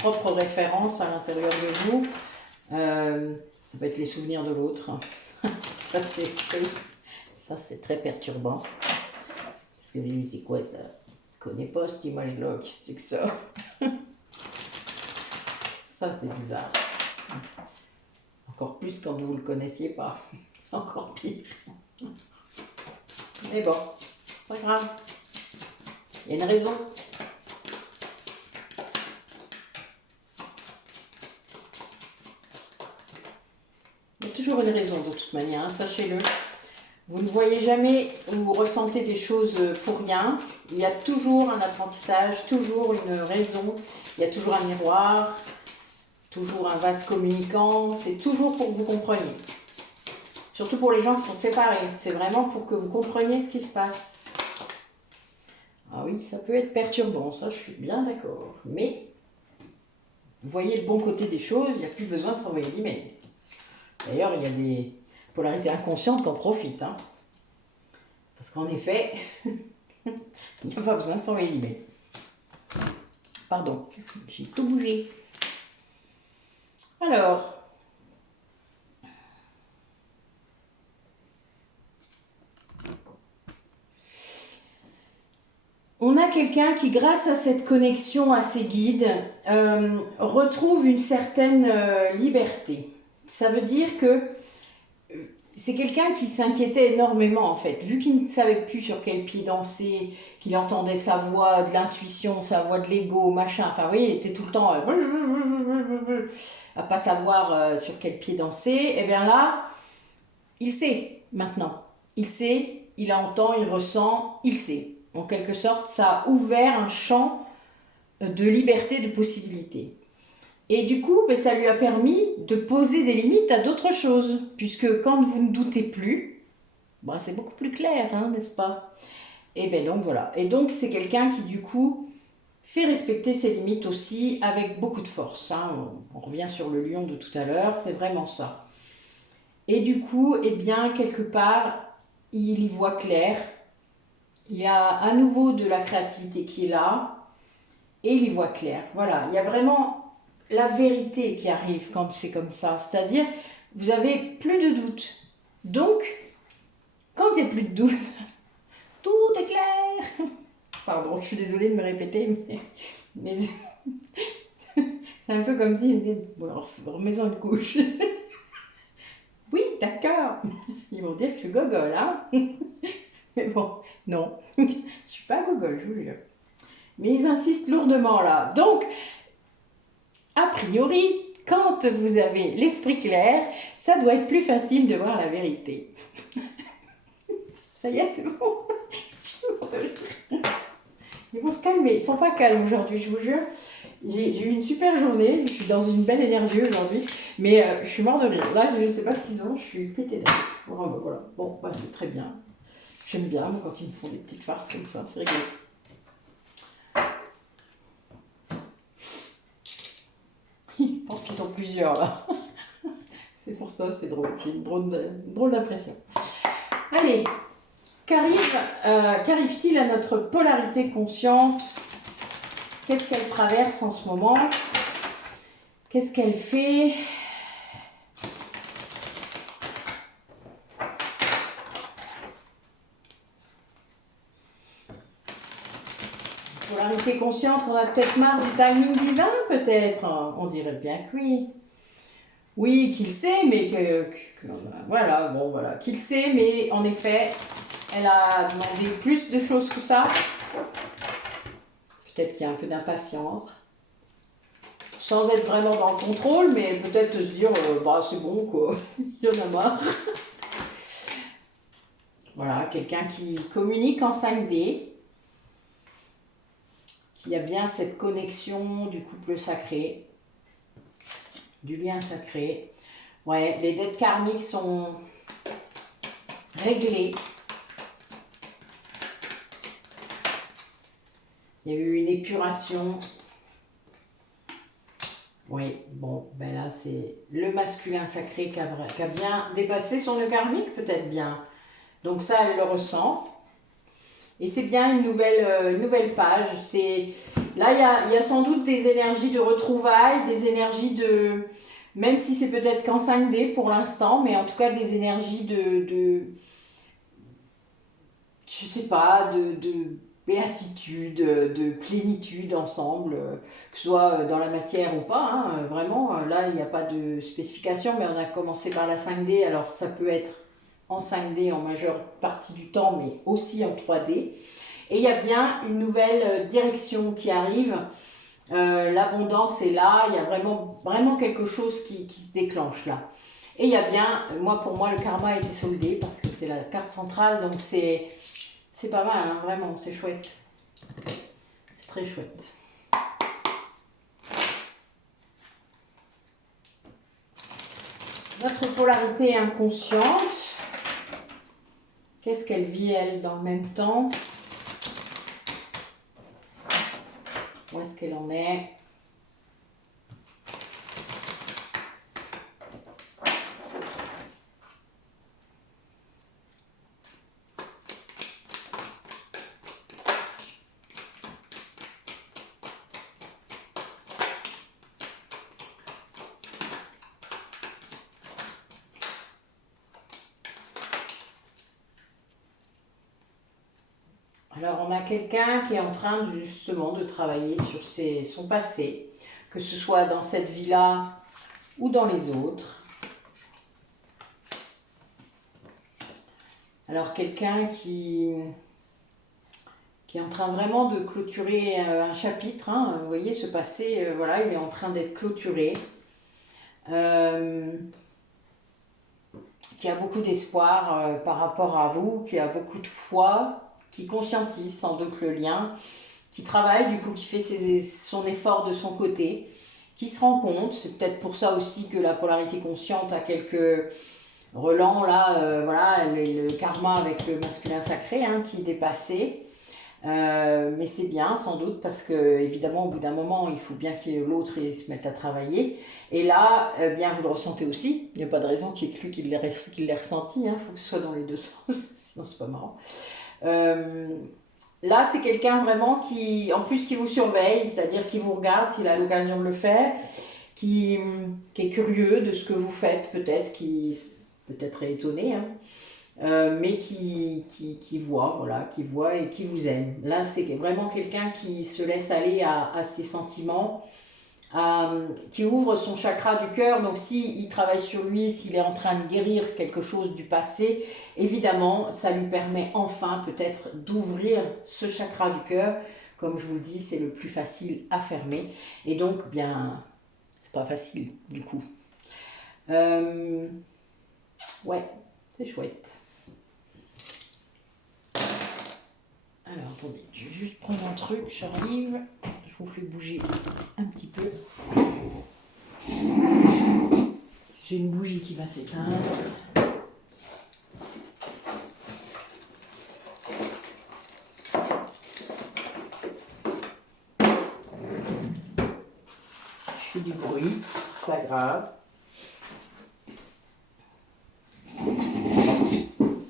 propres références à l'intérieur de vous. Ça peut être les souvenirs de l'autre. Ça, c'est très perturbant. Parce que je me dis, c'est quoi ça? Je connais pas cette image-là, qui c'est que ça? Ça, c'est bizarre. Encore plus quand vous ne le connaissiez pas. Encore pire. Mais bon, pas grave. Il y a une raison. Il y a toujours une raison de toute manière, hein, sachez-le. Vous ne voyez jamais ou vous ressentez des choses pour rien. Il y a toujours un apprentissage, toujours une raison. Il y a toujours un miroir, toujours un vase communicant. C'est toujours pour que vous compreniez. Surtout pour les gens qui sont séparés. C'est vraiment pour que vous compreniez ce qui se passe. Ah oui, ça peut être perturbant, ça je suis bien d'accord. Mais vous voyez le bon côté des choses, il n'y a plus besoin de s'envoyer d'email. D'ailleurs, il y a des polarités inconscientes qui en profitent. Hein. Parce qu'en effet, il n'y a pas besoin de s'envoyer d'email. Pardon, j'ai tout bougé. Alors, on a quelqu'un qui, grâce à cette connexion à ses guides, retrouve une certaine liberté. Ça veut dire que c'est quelqu'un qui s'inquiétait énormément en fait, vu qu'il ne savait plus sur quel pied danser, qu'il entendait sa voix de l'intuition, sa voix de l'ego, machin, enfin vous voyez, il était tout le temps à pas savoir sur quel pied danser, et bien là, il sait maintenant, il sait, il entend, il ressent, il sait. En quelque sorte, ça a ouvert un champ de liberté, de possibilités. Et du coup, ça lui a permis de poser des limites à d'autres choses, puisque quand vous ne doutez plus, c'est beaucoup plus clair, hein, n'est-ce pas? Et bien donc voilà. Et donc c'est quelqu'un qui du coup fait respecter ses limites aussi avec beaucoup de force. Hein. On revient sur le lion de tout à l'heure, c'est vraiment ça. Et du coup, eh bien quelque part, il y voit clair. Il y a à nouveau de la créativité qui est là, et il y voit clair. Voilà, il y a vraiment la vérité qui arrive quand c'est comme ça. C'est-à-dire, vous avez plus de doute. Donc, quand il n'y a plus de doute, tout est clair. Pardon, je suis désolée de me répéter, mais c'est un peu comme si, bon, remets-en une couche. Oui, d'accord. Ils vont dire que je suis gogole, hein. Mais bon, non, je suis pas gogole, je vous jure. Mais ils insistent lourdement là. Donc, a priori, quand vous avez l'esprit clair, ça doit être plus facile de voir la vérité. Ça y est, c'est bon. Ils vont se calmer. Ils sont pas calmes aujourd'hui, je vous jure. J'ai eu une super journée. Je suis dans une belle énergie aujourd'hui. Mais je suis mort de rire. Là, je ne sais pas ce qu'ils ont. Je suis pétée d'air. Voilà. Bon, c'est très bien. J'aime bien quand ils me font des petites farces comme ça. C'est rigolo. Je pense qu'ils sont plusieurs là. C'est pour ça, c'est drôle. J'ai une drôle d'impression. Allez, Qu'arrive-t-il à notre polarité consciente? Qu'est-ce qu'elle traverse en ce moment? Qu'est-ce qu'elle fait? Polarité consciente, on a peut-être marre du timing divin, peut-être. On dirait bien que oui. Oui, qu'il sait, mais voilà, bon, voilà, qu'il sait, mais en effet, elle a demandé plus de choses que ça. Peut-être qu'il y a un peu d'impatience. Sans être vraiment dans le contrôle, mais peut-être se dire, bah c'est bon quoi, il y en a marre. Voilà, quelqu'un qui communique en 5D, qui a bien cette connexion du couple sacré, du lien sacré. Ouais, les dettes karmiques sont réglées. Il y a eu une épuration. Oui, bon, ben là c'est le masculin sacré qui a bien dépassé son nœud karmique, peut-être bien. Donc ça, elle le ressent. Et c'est bien une nouvelle page. Là, il y a sans doute des énergies de retrouvailles, des énergies de... Même si c'est peut-être qu'en 5D pour l'instant, mais en tout cas des énergies je sais pas, de béatitude, de plénitude ensemble, que ce soit dans la matière ou pas, hein, vraiment, là il n'y a pas de spécification, mais on a commencé par la 5D, alors ça peut être en 5D en majeure partie du temps, mais aussi en 3D. Et il y a bien une nouvelle direction qui arrive, l'abondance est là, il y a vraiment quelque chose qui se déclenche là. Et il y a bien, pour moi, le karma a été soldé parce que c'est la carte centrale, donc c'est pas mal, hein, vraiment, c'est chouette. C'est très chouette. Notre polarité inconsciente, qu'est-ce qu'elle vit, elle, dans le même temps? Où est-ce qu'elle en est? Alors, on a quelqu'un qui est en train justement de travailler sur son passé, que ce soit dans cette vie-là ou dans les autres. Alors, quelqu'un qui est en train vraiment de clôturer un chapitre, hein. Vous voyez, ce passé, voilà, il est en train d'être clôturé. Qui a beaucoup d'espoir par rapport à vous, qui a beaucoup de foi, qui conscientise sans doute le lien, qui travaille du coup, qui fait son effort de son côté, qui se rend compte, c'est peut-être pour ça aussi que la polarité consciente a quelques relents là, voilà, le karma avec le masculin sacré hein, qui est dépassé. Mais c'est bien sans doute parce que évidemment au bout d'un moment il faut bien que l'autre se mette à travailler et là bien vous le ressentez aussi, il n'y a pas de raison qu'il y ait que lui qui l'ait ressenti, il faut que ce soit dans les deux sens sinon c'est pas marrant. Là c'est quelqu'un vraiment qui en plus qui vous surveille, c'est-à-dire qui vous regarde s'il a l'occasion de le faire, qui est curieux de ce que vous faites peut-être, qui peut-être est étonné mais qui voit, voilà, qui voit et qui vous aime. Là, c'est vraiment quelqu'un qui se laisse aller à ses sentiments, qui ouvre son chakra du cœur. Donc, s'il travaille sur lui, s'il est en train de guérir quelque chose du passé, évidemment, ça lui permet enfin peut-être d'ouvrir ce chakra du cœur. Comme je vous le dis, c'est le plus facile à fermer. Et donc, bien, c'est pas facile du coup. Ouais, c'est chouette. Alors attendez, je vais juste prendre un truc, j'arrive, je vous fais bouger un petit peu. J'ai une bougie qui va s'éteindre. Je fais du bruit, pas grave.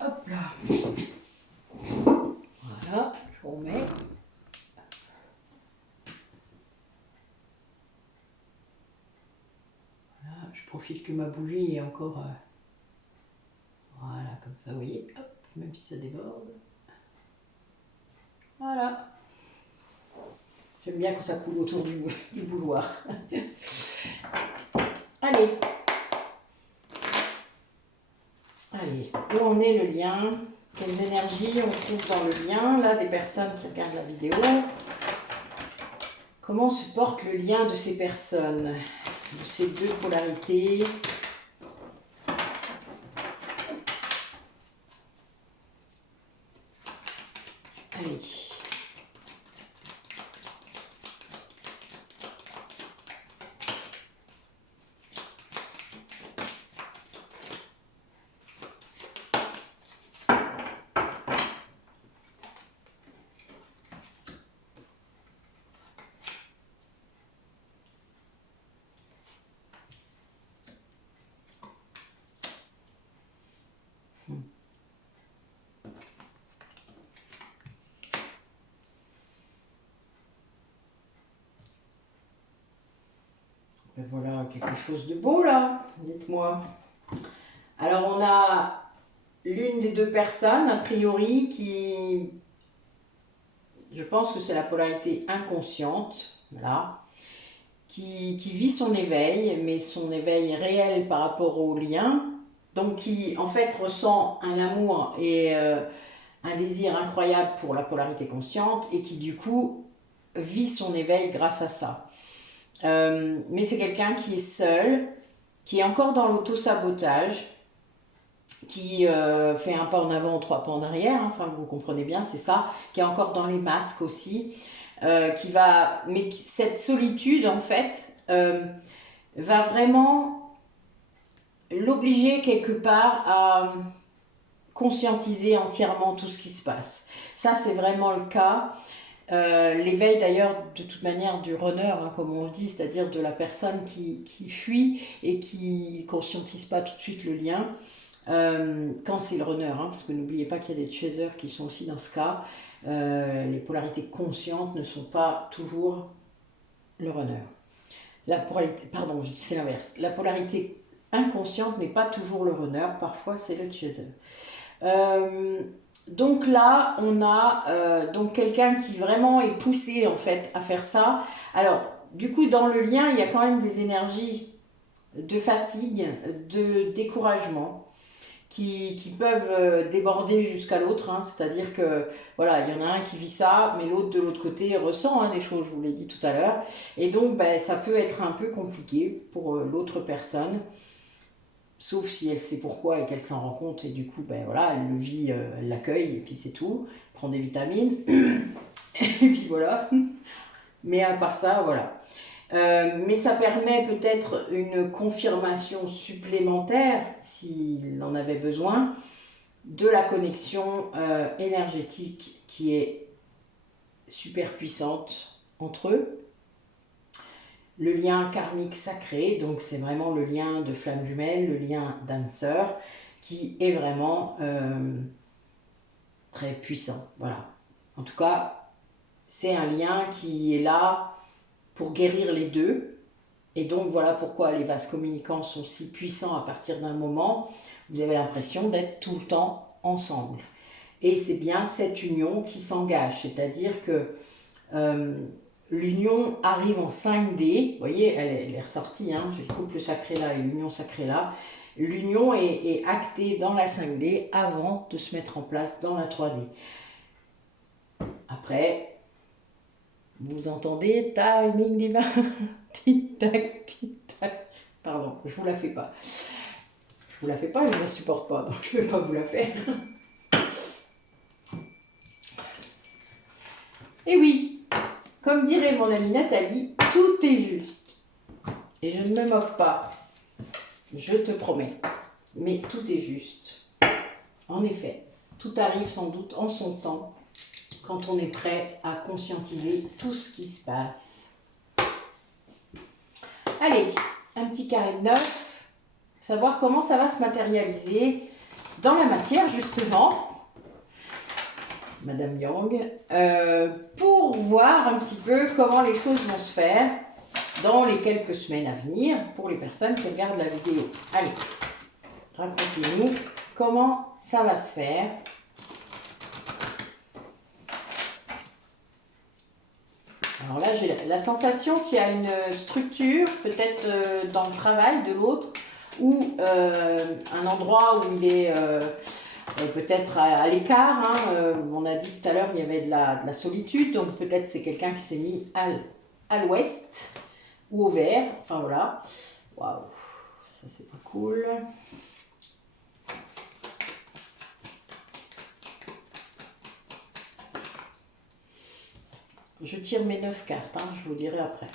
Hop là. profite que ma bougie est encore... voilà, comme ça, vous voyez, hop, même si ça déborde. Voilà. J'aime bien quand ça coule autour du bouloir. Allez. Allez, où en est le lien? Quelles énergies on trouve dans le lien, là, des personnes qui regardent la vidéo? Comment se porte le lien de ces personnes, de ces deux polarités? Allez. Ben voilà, quelque chose de beau là, dites-moi. Alors on a l'une des deux personnes, a priori, qui... Je pense que c'est la polarité inconsciente, voilà, qui vit son éveil, mais son éveil réel par rapport au lien, donc qui en fait ressent un amour et un désir incroyable pour la polarité consciente et qui du coup vit son éveil grâce à ça. Mais c'est quelqu'un qui est seul, qui est encore dans l'auto-sabotage, qui fait un pas en avant, trois pas en arrière, hein, enfin vous comprenez bien, c'est ça, qui est encore dans les masques aussi, mais cette solitude en fait va vraiment l'obliger quelque part à conscientiser entièrement tout ce qui se passe. Ça c'est vraiment le cas. L'éveil d'ailleurs de toute manière du runner, hein, comme on le dit, c'est-à-dire de la personne qui fuit et qui ne conscientise pas tout de suite le lien, quand c'est le runner, hein, parce que n'oubliez pas qu'il y a des chasers qui sont aussi dans ce cas, les polarités conscientes ne sont pas toujours le runner. La polarité, pardon, c'est l'inverse. La polarité inconsciente n'est pas toujours le runner, parfois c'est le chaser. Donc là, on a donc quelqu'un qui vraiment est poussé en fait à faire ça. Alors, du coup, dans le lien, il y a quand même des énergies de fatigue, de découragement qui peuvent déborder jusqu'à l'autre. Hein. C'est-à-dire que voilà, il y en a un qui vit ça, mais l'autre de l'autre côté ressent les choses, je vous l'ai dit tout à l'heure. Et donc, ça peut être un peu compliqué pour l'autre personne. Sauf si elle sait pourquoi et qu'elle s'en rend compte et du coup, voilà, elle le vit, elle l'accueille et puis c'est tout. Prend des vitamines et puis voilà. Mais à part ça, voilà. Mais ça permet peut-être une confirmation supplémentaire, s'il en avait besoin, de la connexion énergétique qui est super puissante entre eux. Le lien karmique sacré, donc c'est vraiment le lien de flamme jumelle, le lien d'âme sœur, qui est vraiment très puissant. Voilà. En tout cas, c'est un lien qui est là pour guérir les deux. Et donc voilà pourquoi les vases communicants sont si puissants à partir d'un moment. Vous avez l'impression d'être tout le temps ensemble. Et c'est bien cette union qui s'engage, c'est-à-dire que l'union arrive en 5D, vous voyez, elle est ressortie, hein, j'ai le couple sacré là et l'union sacrée là. L'union est actée dans la 5D avant de se mettre en place dans la 3D. Après, vous entendez, timing divin, tic-tac, tic-tac. Pardon, je vous la fais pas. Je vous la fais pas, je ne la supporte pas, donc je ne vais pas vous la faire. Et oui, comme dirait mon amie Nathalie, tout est juste. Et je ne me moque pas, je te promets. Mais tout est juste. En effet, tout arrive sans doute en son temps, quand on est prêt à conscientiser tout ce qui se passe. Allez, un petit carré de 9, savoir comment ça va se matérialiser dans la matière justement. Madame Yang, pour voir un petit peu comment les choses vont se faire. dans les quelques semaines à venir pour les personnes qui regardent la vidéo. Allez, racontez-nous comment ça va se faire. Alors là, j'ai la sensation qu'il y a une structure, peut-être dans le travail de l'autre, ou un endroit où il est peut-être à l'écart. Hein. On a dit tout à l'heure qu'il y avait de la solitude, donc peut-être c'est quelqu'un qui s'est mis à l'ouest ou au vert. Enfin voilà. Waouh, ça c'est pas cool. Je tire mes 9 cartes, hein, je vous dirai après.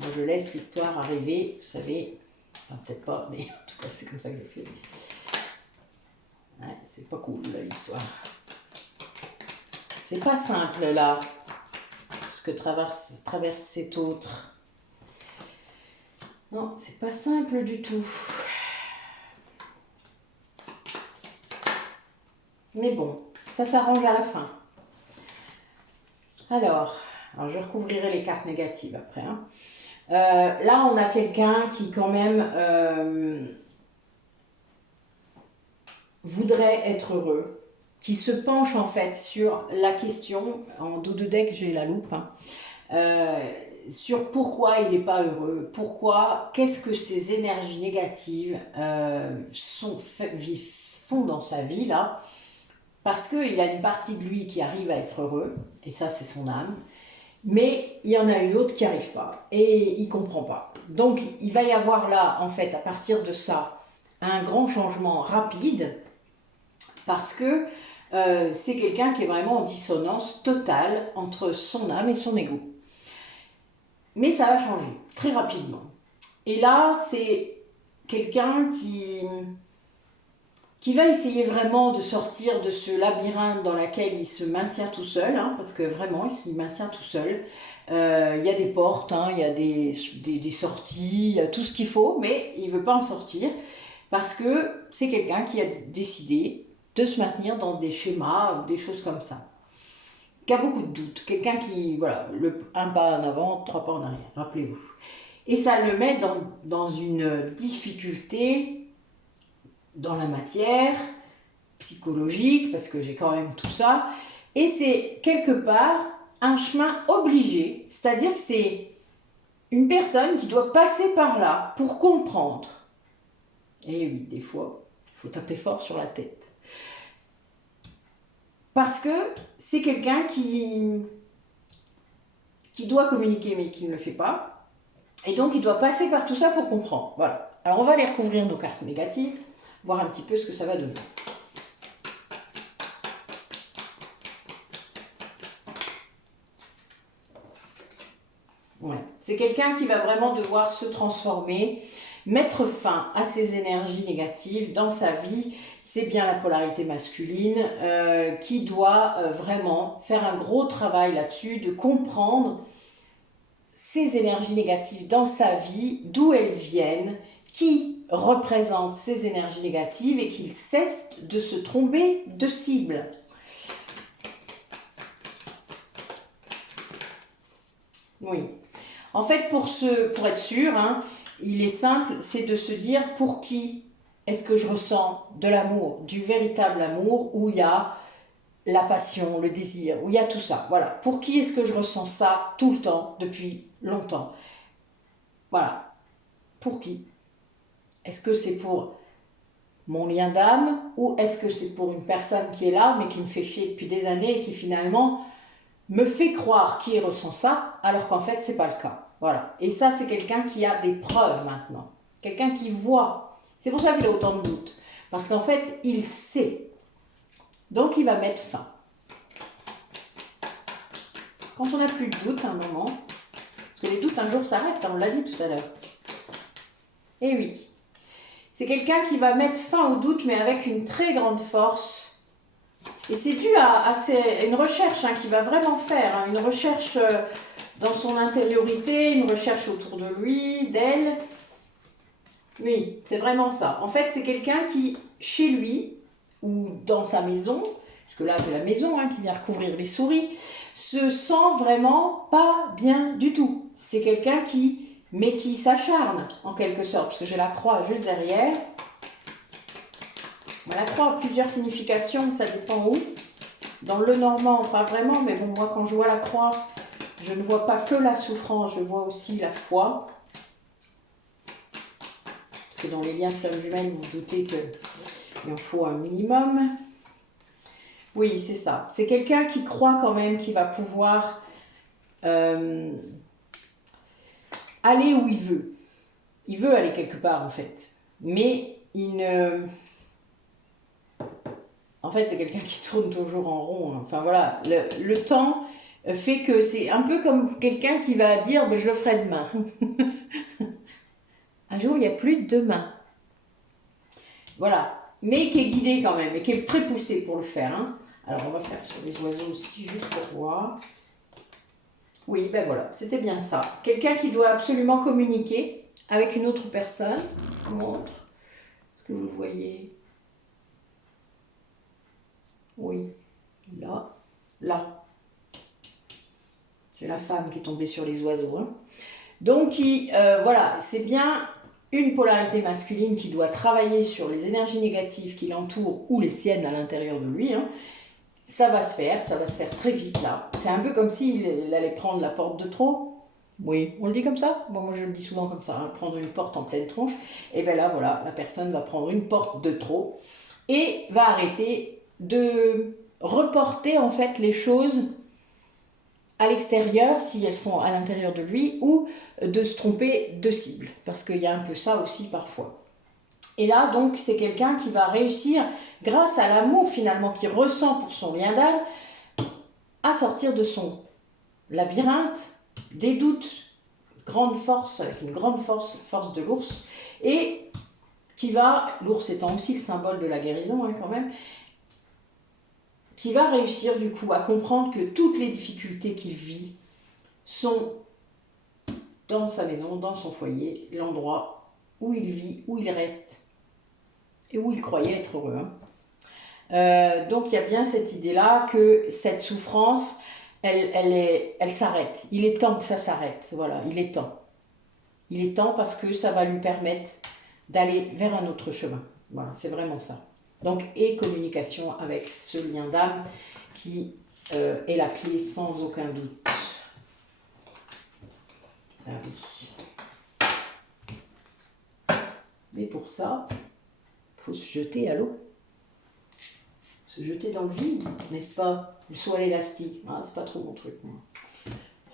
Moi, je laisse l'histoire arriver, vous savez. Enfin, peut-être pas, mais en tout cas, c'est comme ça que je fais. Ouais, c'est pas cool, là, l'histoire. C'est pas simple, là, ce que traverse cet autre. Non, c'est pas simple du tout. Mais bon, ça s'arrange à la fin. Alors, je recouvrirai les cartes négatives après. Hein. Là, on a quelqu'un qui quand même voudrait être heureux, qui se penche en fait sur la question, en dos de deck j'ai la loupe, hein, sur pourquoi il n'est pas heureux, qu'est-ce que ces énergies négatives font dans sa vie là, parce qu'il a une partie de lui qui arrive à être heureux, et ça c'est son âme, mais il y en a une autre qui n'arrive pas, et il ne comprend pas. Donc il va y avoir là, en fait, à partir de ça, un grand changement rapide, parce que c'est quelqu'un qui est vraiment en dissonance totale entre son âme et son ego. Mais ça va changer, très rapidement. Et là, c'est quelqu'un qui va essayer vraiment de sortir de ce labyrinthe dans lequel il se maintient tout seul, hein, parce que vraiment, il se maintient tout seul. Il y a des portes, hein, il y a des sorties, il y a tout ce qu'il faut, mais il ne veut pas en sortir, parce que c'est quelqu'un qui a décidé de se maintenir dans des schémas ou des choses comme ça. Qui a beaucoup de doutes, quelqu'un qui, voilà, un pas en avant, 3 pas en arrière, rappelez-vous. Et ça le met dans une difficulté dans la matière, psychologique, parce que j'ai quand même tout ça, et c'est quelque part un chemin obligé, c'est-à-dire que c'est une personne qui doit passer par là pour comprendre. Et oui, des fois, il faut taper fort sur la tête. Parce que c'est quelqu'un qui doit communiquer mais qui ne le fait pas, et donc il doit passer par tout ça pour comprendre. Voilà. Alors on va aller recouvrir nos cartes négatives, voir un petit peu ce que ça va donner. Ouais. C'est quelqu'un qui va vraiment devoir se transformer, mettre fin à ses énergies négatives dans sa vie. C'est bien la polarité masculine qui doit vraiment faire un gros travail là-dessus, de comprendre ces énergies négatives dans sa vie, d'où elles viennent, qui représente ces énergies négatives et qu'il cesse de se tromper de cible. Oui. En fait, pour être sûr, hein, il est simple, c'est de se dire pour qui est-ce que je ressens de l'amour, du véritable amour, où il y a la passion, le désir, où il y a tout ça. Voilà. Pour qui est-ce que je ressens ça tout le temps, depuis longtemps? Voilà. Pour qui? Est-ce que c'est pour mon lien d'âme ou est-ce que c'est pour une personne qui est là mais qui me fait chier depuis des années et qui finalement me fait croire qu'il ressent ça alors qu'en fait c'est pas le cas. Voilà. Et ça c'est quelqu'un qui a des preuves maintenant. Quelqu'un qui voit. C'est pour ça qu'il a autant de doutes. Parce qu'en fait il sait. Donc il va mettre fin. Quand on n'a plus de doute à un moment, parce que les doutes un jour s'arrêtent, on l'a dit tout à l'heure. Eh oui. C'est quelqu'un qui va mettre fin au doute, mais avec une très grande force. Et c'est dû à une recherche qu'il va vraiment faire, hein, une recherche dans son intériorité, une recherche autour de lui, d'elle. Oui, c'est vraiment ça. En fait, c'est quelqu'un qui, chez lui, ou dans sa maison, parce que là, c'est la maison qui vient recouvrir les souris, se sent vraiment pas bien du tout. C'est quelqu'un mais qui s'acharne en quelque sorte, parce que j'ai la croix juste derrière. La croix a plusieurs significations, ça dépend où. Dans le normand, pas vraiment, mais bon, moi quand je vois la croix, je ne vois pas que la souffrance, je vois aussi la foi. Parce que dans les liens de flamme jumelle, vous vous doutez qu'il en faut un minimum. Oui, c'est ça. C'est quelqu'un qui croit quand même qu'il va pouvoir aller où il veut. Il veut aller quelque part en fait. Mais il ne... En fait, c'est quelqu'un qui tourne toujours en rond. Enfin voilà, le temps fait que c'est un peu comme quelqu'un qui va dire ben, « je le ferai demain ». Un jour, il n'y a plus de demain. Voilà. Mais qui est guidé quand même et qui est très poussé pour le faire. Hein. Alors, on va faire sur les oiseaux aussi, juste pour voir. Oui, ben voilà, c'était bien ça. Quelqu'un qui doit absolument communiquer avec une autre personne. Je vous montre. Est-ce que vous le voyez? Oui. Là. Là. J'ai la femme qui est tombée sur les oiseaux. Hein. Donc, voilà, c'est bien une polarité masculine qui doit travailler sur les énergies négatives qui l'entourent ou les siennes à l'intérieur de lui. Hein. Ça va se faire très vite là. C'est un peu comme s'il allait prendre la porte de trop. Oui, on le dit comme ça? Bon, moi je le dis souvent comme ça, hein, prendre une porte en pleine tronche. Et bien là, voilà, la personne va prendre une porte de trop et va arrêter de reporter en fait les choses à l'extérieur, si elles sont à l'intérieur de lui, ou de se tromper de cible, parce qu'il y a un peu ça aussi parfois. Et là, donc, c'est quelqu'un qui va réussir, grâce à l'amour finalement qu'il ressent pour son lien d'âme, à sortir de son labyrinthe, des doutes, grande force, avec une grande force de l'ours, et qui va, l'ours étant aussi le symbole de la guérison hein, quand même, qui va réussir du coup à comprendre que toutes les difficultés qu'il vit sont dans sa maison, dans son foyer, l'endroit où il vit, où il reste et où il croyait être heureux. Hein. Donc il y a bien cette idée-là que cette souffrance, elle s'arrête. Il est temps que ça s'arrête. Voilà, il est temps. Il est temps parce que ça va lui permettre d'aller vers un autre chemin. Voilà, c'est vraiment ça. Donc, et communication avec ce lien d'âme qui est la clé sans aucun doute. Ah oui. Mais pour ça, il faut se jeter à l'eau. Se jeter dans le vide, n'est-ce pas? Le saut à l'élastique, ah, c'est pas trop mon truc, moi.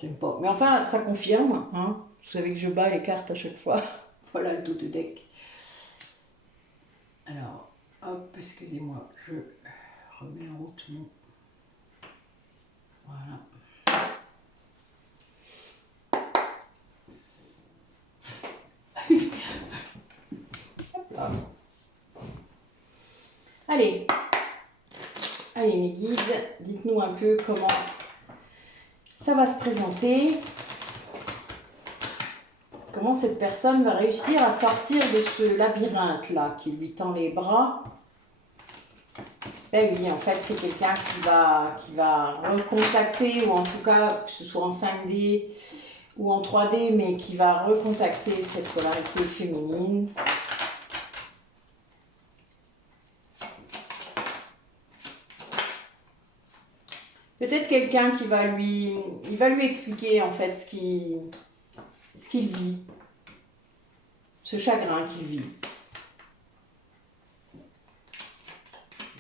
J'aime pas. Mais enfin, ça confirme. Hein. Vous savez que je bats les cartes à chaque fois. Voilà le dos de deck. Alors, hop, excusez-moi, je remets en route mon... Voilà. Hop là. Allez, mes guides, dites-nous un peu comment ça va se présenter. Comment cette personne va réussir à sortir de ce labyrinthe-là qui lui tend les bras. Ben oui, en fait, c'est quelqu'un qui va recontacter, ou en tout cas, que ce soit en 5D ou en 3D, mais qui va recontacter cette polarité féminine. Peut-être quelqu'un qui va lui expliquer en fait ce qu'il vit, ce chagrin qu'il vit.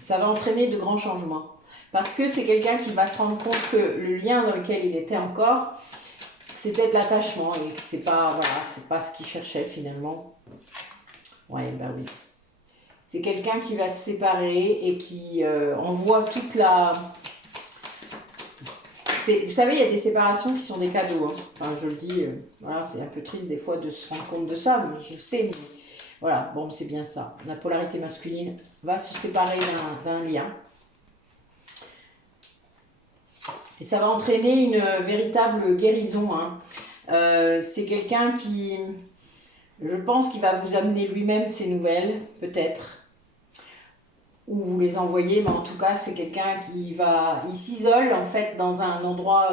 Ça va entraîner de grands changements. Parce que c'est quelqu'un qui va se rendre compte que le lien dans lequel il était encore, c'était de l'attachement et que c'est pas, voilà, c'est pas ce qu'il cherchait finalement. Ouais, ben oui. C'est quelqu'un qui va se séparer et qui envoie toute la... Vous savez, il y a des séparations qui sont des cadeaux. Hein. Enfin, je le dis, voilà, c'est un peu triste des fois de se rendre compte de ça, mais je le sais. Mais voilà, bon, c'est bien ça. La polarité masculine va se séparer d'un lien. Et ça va entraîner une véritable guérison. Hein. C'est quelqu'un qui, je pense, qu'il va vous amener lui-même ses nouvelles, peut-être. ou vous les envoyez, mais en tout cas, c'est quelqu'un il s'isole en fait dans un endroit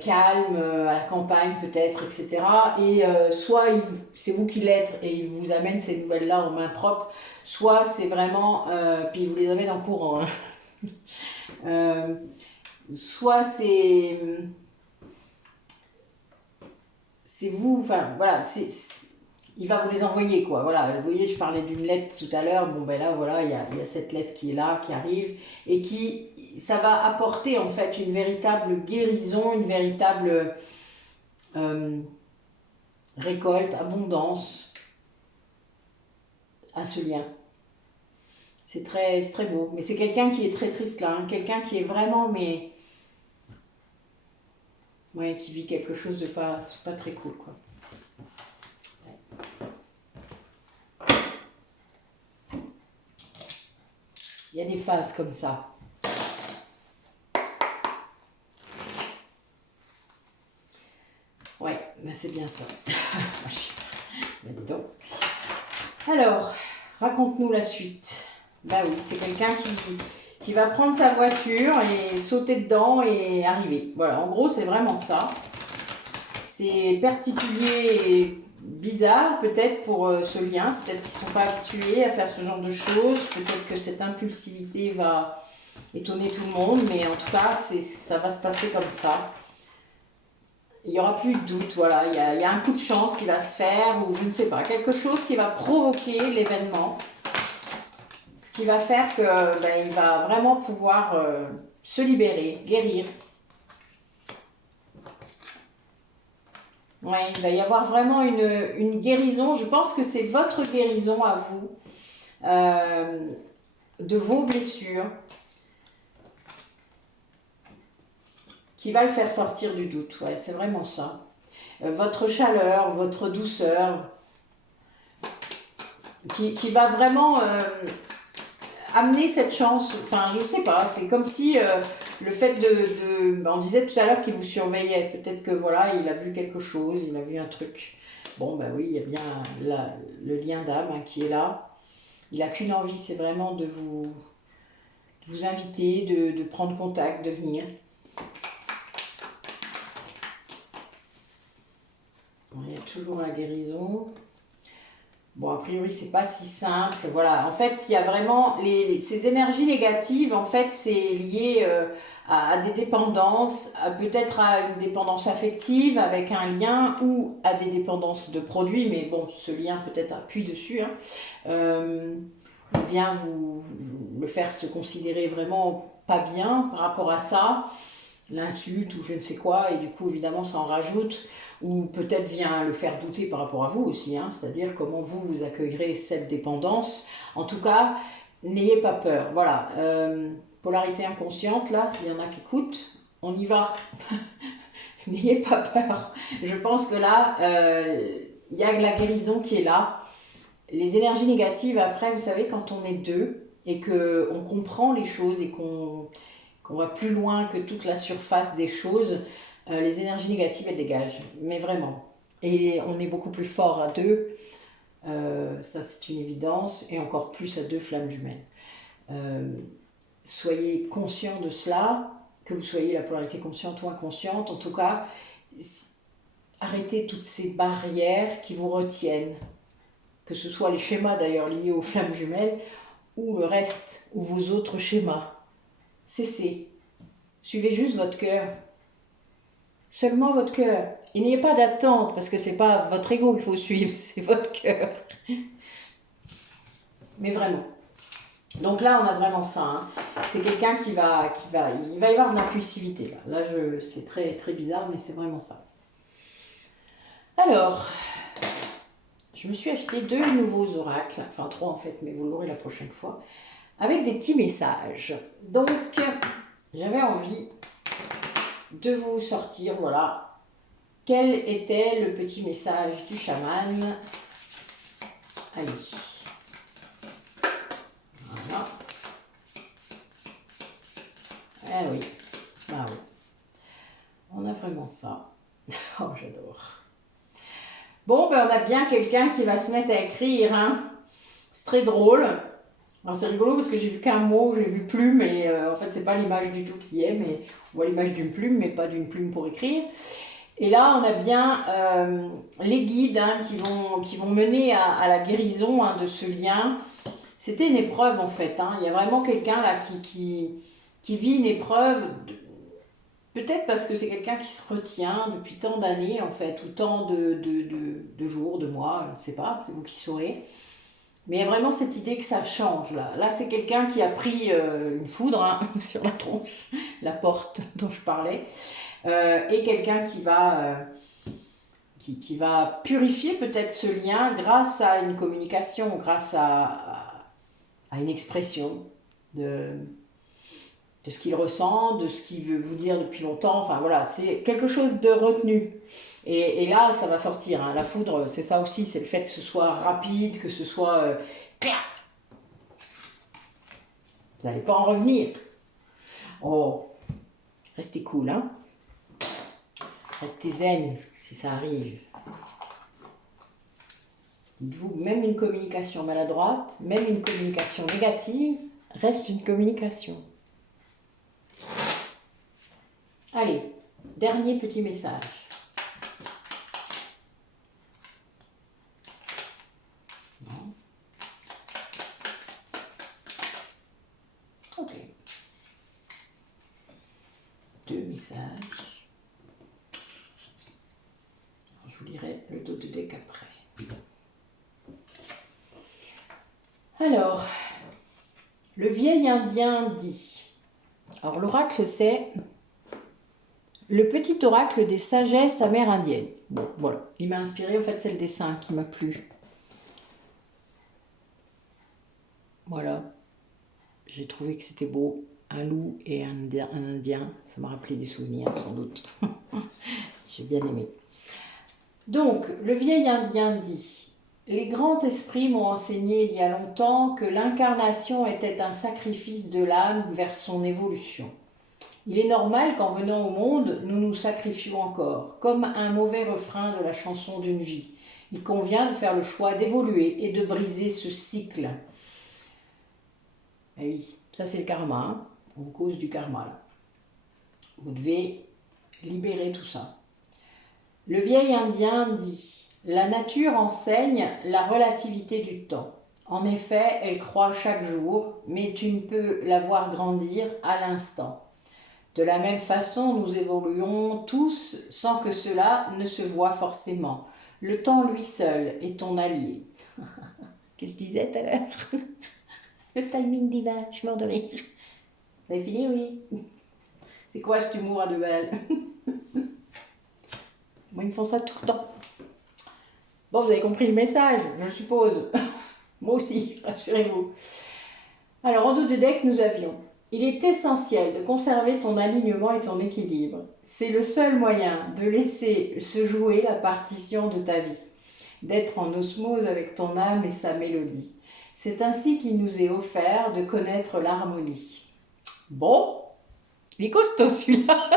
calme, à la campagne peut-être, etc. Et soit c'est vous qui l'êtes et il vous amène ces nouvelles-là en main propre, soit c'est vraiment, puis il vous les amène en courant, hein. Soit c'est vous, enfin voilà, il va vous les envoyer quoi. Voilà, vous voyez, je parlais d'une lettre tout à l'heure. Bon ben là, voilà, il y a cette lettre qui est là, qui arrive et ça va apporter en fait une véritable guérison, une véritable récolte, abondance à ce lien. C'est très beau. Mais c'est quelqu'un qui est très triste là, hein. Quelqu'un qui est vraiment, mais ouais, qui vit quelque chose de pas très cool quoi. Il y a des phases comme ça. Ouais, ben c'est bien ça. Ben dis donc. Alors, raconte-nous la suite. Bah oui, c'est quelqu'un qui va prendre sa voiture et sauter dedans et arriver. Voilà, en gros, c'est vraiment ça. C'est particulier et bizarre peut-être pour ce lien. Peut-être qu'ils ne sont pas habitués à faire ce genre de choses. Peut-être que cette impulsivité va étonner tout le monde. Mais en tout cas, ça va se passer comme ça. Il n'y aura plus de doute, voilà. Il y a un coup de chance qui va se faire ou je ne sais pas. Quelque chose qui va provoquer l'événement. Ce qui va faire que il va vraiment pouvoir se libérer, guérir. Ouais, il va y avoir vraiment une guérison. Je pense que c'est votre guérison à vous, de vos blessures, qui va le faire sortir du doute. Ouais, c'est vraiment ça. Votre chaleur, votre douceur, qui va vraiment amener cette chance. Enfin, je sais pas, c'est comme si le fait on disait tout à l'heure qu'il vous surveillait. Peut-être que voilà, il a vu quelque chose, il a vu un truc. Bon, ben oui, il y a bien le lien d'âme hein, qui est là. Il n'a qu'une envie, c'est vraiment de vous inviter, de prendre contact, de venir. Il y a toujours la guérison. Bon, a priori, c'est pas si simple. Voilà, en fait, il y a vraiment ces énergies négatives. En fait, c'est lié à des dépendances, peut-être à une dépendance affective avec un lien ou à des dépendances de produits. Mais bon, ce lien peut-être appuie dessus. Hein. On vient vous le faire se considérer vraiment pas bien par rapport à ça, l'insulte ou je ne sais quoi, et du coup, évidemment, ça en rajoute. Ou peut-être vient le faire douter par rapport à vous aussi, hein, c'est-à-dire comment vous accueillerez cette dépendance. En tout cas, n'ayez pas peur. Voilà, polarité inconsciente, là, s'il y en a qui écoutent, on y va. N'ayez pas peur. Je pense que là, il y a la guérison qui est là. Les énergies négatives, après, vous savez, quand on est deux et qu'on comprend les choses et qu'on va plus loin que toute la surface des choses, les énergies négatives, elles dégagent, mais vraiment. Et on est beaucoup plus fort à deux, ça c'est une évidence, et encore plus à deux flammes jumelles. Soyez conscient de cela, que vous soyez la polarité consciente ou inconsciente, en tout cas, arrêtez toutes ces barrières qui vous retiennent, que ce soit les schémas d'ailleurs liés aux flammes jumelles, ou le reste, ou vos autres schémas. Cessez. Suivez juste votre cœur. Seulement votre cœur. Il n'y a pas d'attente, parce que c'est pas votre ego qu'il faut suivre, c'est votre cœur. Mais vraiment. Donc là, on a vraiment ça. Hein. C'est quelqu'un il va y avoir de l'impulsivité. Là, c'est très, très bizarre, mais c'est vraiment ça. Alors, je me suis acheté 2 nouveaux oracles, enfin 3 en fait, mais vous l'aurez la prochaine fois, avec des petits messages. Donc, j'avais envie de vous sortir, voilà, quel était le petit message du chaman. Allez. Voilà. Ah oui. Ah oui. On a vraiment ça. Oh, j'adore. Bon, ben on a bien quelqu'un qui va se mettre à écrire. Hein. C'est très drôle. Alors c'est rigolo parce que j'ai vu qu'un mot, j'ai vu plume et en fait c'est pas l'image du tout qui est, mais on voit l'image d'une plume, mais pas d'une plume pour écrire. Et là on a bien les guides hein, qui vont mener à la guérison hein, de ce lien. C'était une épreuve en fait. Hein. Il y a vraiment quelqu'un là qui vit une épreuve. Peut-être parce que c'est quelqu'un qui se retient depuis tant d'années en fait, ou tant de jours, de mois, je ne sais pas, c'est vous qui saurez. Mais il y a vraiment cette idée que ça change là. Là, c'est quelqu'un qui a pris une foudre hein, sur la tronche, la porte dont je parlais, et quelqu'un qui va purifier peut-être ce lien grâce à une communication, grâce à une expression de ce qu'il ressent, de ce qu'il veut vous dire depuis longtemps. Enfin voilà, c'est quelque chose de retenu. Et là, ça va sortir. Hein. La foudre, c'est ça aussi, c'est le fait que ce soit rapide, que ce soit clac. Vous n'allez pas en revenir. Oh, restez cool, hein. Restez zen si ça arrive. Dites-vous, même une communication maladroite, même une communication négative, reste une communication. Allez, dernier petit message. Non. Ok. 2 messages. Alors, je vous lirai le dos de deck après. Alors, le vieil Indien dit. Alors l'oracle c'est le petit oracle des sagesses amérindiennes. Bon, voilà. Il m'a inspiré, en fait, c'est le dessin qui m'a plu. Voilà. J'ai trouvé que c'était beau. Un loup et un indien. Ça m'a rappelé des souvenirs, sans doute. J'ai bien aimé. Donc, le vieil Indien dit « Les grands esprits m'ont enseigné il y a longtemps que l'incarnation était un sacrifice de l'âme vers son évolution. Il est normal qu'en venant au monde, nous nous sacrifions encore, comme un mauvais refrain de la chanson d'une vie. Il convient de faire le choix d'évoluer et de briser ce cycle. » Et oui, ça c'est le karma, hein, en cause du karma. Là. Vous devez libérer tout ça. Le vieil Indien dit « La nature enseigne la relativité du temps. En effet, elle croît chaque jour, mais tu ne peux la voir grandir à l'instant. De la même façon, nous évoluons tous sans que cela ne se voie forcément. Le temps, lui seul, est ton allié. » Qu'est-ce que je disais tout à l'heure? Le timing divin, je meurs de rire. Vous avez fini, oui? C'est quoi cet humour à 2 balles? Moi, ils me font ça tout le temps. Bon, vous avez compris le message, je suppose. Moi aussi, rassurez-vous. Alors, en dos de deck, nous avions il est essentiel de conserver ton alignement et ton équilibre. C'est le seul moyen de laisser se jouer la partition de ta vie, d'être en osmose avec ton âme et sa mélodie. C'est ainsi qu'il nous est offert de connaître l'harmonie. Bon, il est costaud celui-là.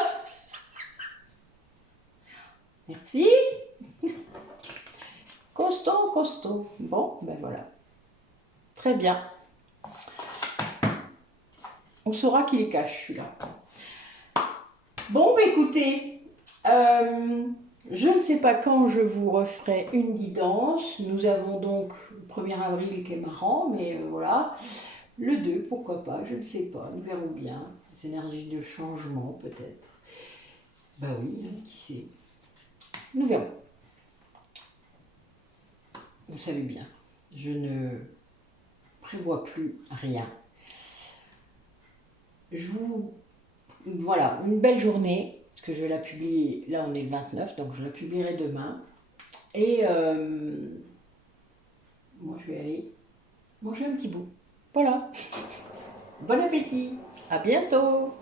Merci. Costaud, costaud. Bon, ben voilà. Très bien. On saura qui les cache, celui-là. Bon, bah écoutez, je ne sais pas quand je vous referai une guidance. Nous avons donc le 1er avril qui est marrant, mais voilà. Le 2, pourquoi pas, je ne sais pas, nous verrons bien. Les énergies de changement, peut-être. Bah oui, qui sait. Nous verrons. Vous savez bien, je ne prévois plus rien. Je vous... Voilà, une belle journée, parce que je vais la publier, là on est le 29, donc je la publierai demain. Et moi je vais aller manger un petit bout. Voilà. Bon appétit, à bientôt.